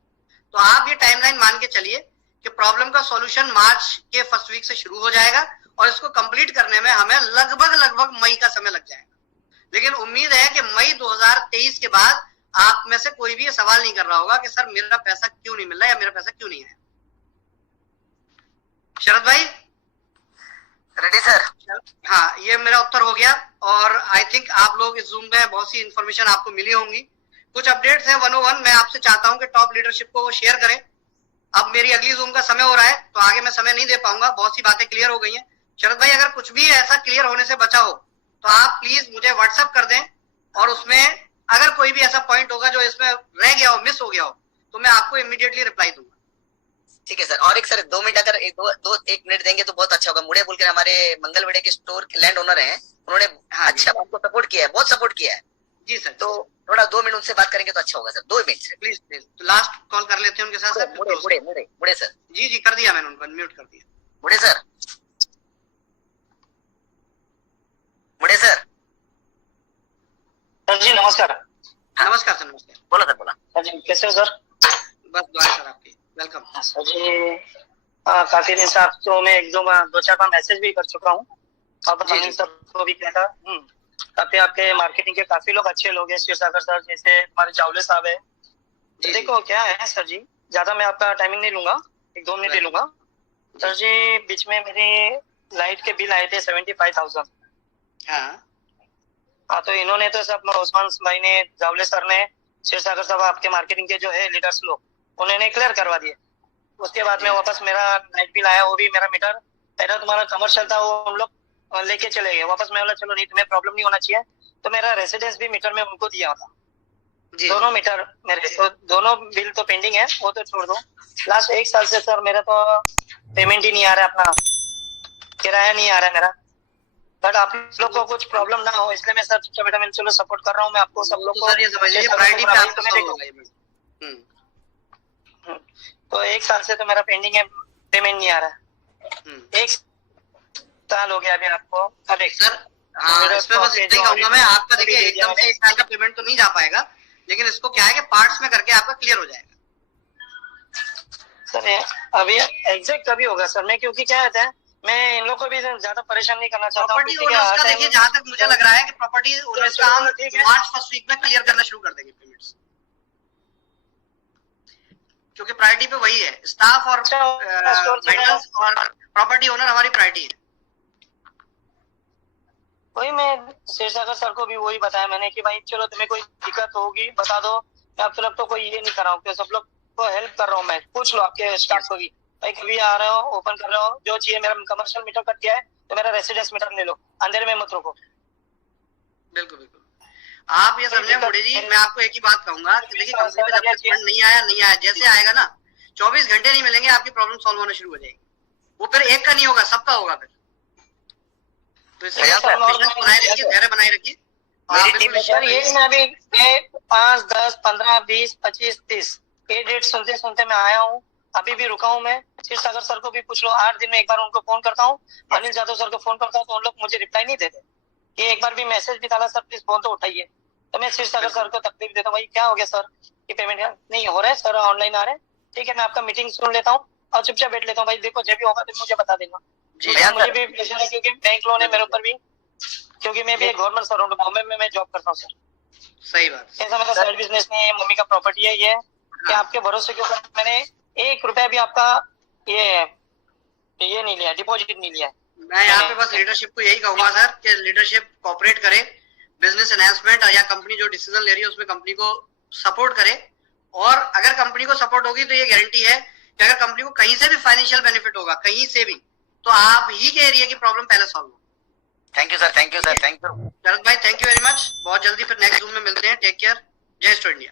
तो आप ये टाइमलाइन मान के चलिए कि प्रॉब्लम का सॉल्यूशन मार्च के फर्स्ट वीक से शुरू हो जाएगा और इसको कंप्लीट करने में हमें लगभग मई का समय लग जाएगा। लेकिन उम्मीद है कि मई 2023 के बाद आप में से कोई भी ये सवाल नहीं कर रहा होगा कि सर मेरा पैसा क्यों नहीं मिल रहा या मेरा पैसा क्यों नहीं है। शरद भाई रेडी सर? हाँ, ये मेरा उत्तर हो गया और आई थिंक आप लोग इस जूम में बहुत सी इंफॉर्मेशन आपको मिली होंगी। कुछ अपडेट्स हैं 101, मैं आपसे चाहता हूं कि टॉप लीडरशिप को वो शेयर करें अब मेरी अगली जूम का समय हो रहा है, तो आगे मैं समय नहीं दे पाऊंगा, बहुत सी बातें क्लियर हो गई हैं। शरद भाई, अगर कुछ भी ऐसा क्लियर होने से बचा हो तो आप प्लीज मुझे व्हाट्सएप कर दें, और उसमें अगर कोई भी ऐसा पॉइंट होगा जो इसमें रह गया हो, मिस हो गया हो, तो मैं आपको इमीडिएटली रिप्लाई दूंगा। ठीक है सर। और एक सर 2 मिनट अगर एक मिनट देंगे तो बहुत अच्छा होगा। मुड़े बोलकर हमारे मंगलवेड़े के स्टोर के लैंड ओनर हैं, उन्होंने अच्छा हमको सपोर्ट किया है, बहुत सपोर्ट किया है जी सर। तो थोड़ा 2 मिनट उनसे बात करेंगे तो अच्छा होगा सर। 2 मिनट से प्लीज प्लीज, तो लास्ट कॉल कर लेते हैं उनके साथ सर। मुड़े सर। जी जी, कर दिया मैंने, उनको अनम्यूट कर दिया। मुड़े सर, मुड़े सर। सर जी नमस्कार। नमस्कार सर, नमस्कार। बोला सर, बोला। सर जी कैसे हो सर? बस दुआ है सर आपकी, वेलकम। सर जी काफी दिन से आपको मैं 2-4 बार मैसेज भी कर चुका हूँ, और अनिल सर को भी किया था। काफी आपके मार्केटिंग के काफी लोग अच्छे लोग हैं, क्षीरसागर सर जैसे हमारे चावले साहब है। तो देखो क्या है सर जी, ज्यादा मैं आपका टाइमिंग नहीं लूंगा, 1-2 मिनट ही लूंगा। सर जी बीच में मेरी लाइट के बिल आए थे 75,000। हाँ, तो इन्होंने तो सब उस्मान भाई ने, जावले सर ने, क्षीरसागर साहब आपके मार्केटिंग के जो है लीडर्स लोग, उन्होंने क्लियर करवा दिए। उसके बाद में वापस मेरा लाइट बिल आया, वो भी मेरा मीटर पहले तुम्हारा कमर्शियल था, वो हम लोग लेके चले गए वापस। मैं बोला चलो नहीं, तुम्हें प्रॉब्लम नहीं होना चाहिए, तो मेरा रेसिडेंस भी मीटर में उनको दिया था। दोनों मीटर मेरे, तो दोनों बिल तो पेंडिंग है, वो तो छोड़ दो। लास्ट 1 साल से सर मेरा तो पेमेंट ही नहीं आ रहा है, अपना किराया नहीं आ रहा है मेरा। बट आप लोग को कुछ प्रॉब्लम ना हो इसलिए मैं सर छोटा बेटा मैं चलो सपोर्ट कर रहा हूँ मैं आपको, सब लोग को। सर ये समझिए प्रायोरिटी पे आपको सॉल्व होगा ये। तो 1 साल से तो मेरा पेंडिंग है, पेमेंट नहीं आ रहा है। 1 साल हो गया अभी आपको। अब एक सर हाँ, इसमें बस इतना ही कहूंगा मैं आपका। देखिए एकदम से 1 साल का पेमेंट तो नहीं जा पाएगा, लेकिन इसको क्या है कि पार्ट्स में करके आपका क्लियर हो जाएगा। सर अभी एग्जैक्ट कभी होगा सर? मैं क्योंकि क्या होता है, मैं इन लोगों को भी ज्यादा परेशान नहीं करना चाहता हूँ। प्रॉपर्टी ओनर्स का देखिए, जहाँ तक मुझे लग रहा है कि प्रॉपर्टी ओनर्स का हम मार्च फर्स्ट वीक में क्लियर करना शुरू कर देंगे पेमेंट्स, क्योंकि प्रायोरिटी पे वही है, स्टाफ और वेंडर्स और प्रॉपर्टी ओनर हमारी प्रायोरिटी है। वही मैं क्षीरसागर सर को भी वही बताया मैंने कि भाई चलो तुम्हें कोई दिक्कत होगी बता दो, मैं आप तरफ तो कोई ये नहीं कर रहा हूँ, सब लोग को हेल्प कर रहा हूँ। मैं पूछ लो आपके स्टाफ को भी, भाई कभी आ रहे हो ओपन कर रहे हो, जो चाहिए मेरा कमर्शियल मीटर कट गया है तो मेरा रेसिडेंस मीटर ले लो, अंधेरे में मत रोको। बिल्कुल बिल्कुल, आप ये समझे मुड़े जी, मैं आपको एक ही बात कहूंगा कि देखिए कंपनी में जब तक फंड नहीं आया, जैसे आएगा ना 24 घंटे नहीं मिलेंगे, आपकी प्रॉब्लम सॉल्व होना शुरू हो जाएगी। वो फिर एक का नहीं होगा, सबका होगा फिर। तो इसलिए बनाए रखिए, धैर्य बनाए रखिए। सर ये मैं अभी 5, 10, 15, 20, 25, 30 ये डेट सुनते सुनते मैं आया हूँ, अभी भी रुका हूँ। मैं क्षीरसागर सर को भी पूछ लो, 8 दिन में एक बार उनको फोन करता हूँ, अनिल जादव सर को फोन करता हूँ, तो उन लोग मुझे रिप्लाई नहीं देते। कि एक बार भी मैसेज भी डाला सर प्लीज फोन तो उठाइए, तो मैं क्षीरसागर सर को तकलीफ देता हूँ, भाई क्या हो गया सर कि पेमेंट नहीं हो रहा है सर, ऑनलाइन आ रहे हैं, ठीक है मैं आपका मीटिंग सुन लेता हूँ और चुपचाप बैठ लेता हूँ। भाई देखो जब भी होगा तो मुझे बता देना। मुझे भी प्रेशर है क्योंकि बैंक लोन है मेरे ऊपर भी, क्योंकि मैं भी एक गवर्नमेंट सर्वेंट बॉम्बे में मैं जॉब करता हूँ सर। सही बात। ऐसा मेरा साइड बिजनेस नहीं है, मम्मी का प्रॉपर्टी है ये, कि आपके भरोसे के ऊपर मैंने 1 रुपया भी आपका ये नहीं लिया, डिपॉजिट नहीं लिया। मैं यहाँ पे बस लीडरशिप को यही कहूंगा सर कि लीडरशिप कोऑपरेट करे, बिजनेस एनहांसमेंट या कंपनी जो डिसीजन ले रही है उसमें कंपनी को सपोर्ट करे, और अगर कंपनी को सपोर्ट होगी तो ये गारंटी है कि अगर कंपनी को कहीं से भी फाइनेंशियल बेनिफिट होगा, कहीं से भी, तो आप ही के एरिया की प्रॉब्लम पहले सॉल्व हो। Thank you sir, thank you sir, thank you Sharad भाई, थैंक यू वेरी मच। बहुत जल्दी फिर नेक्स्ट जूम में मिलते हैं। टेक केयर, जय स्टूडेंट इंडिया।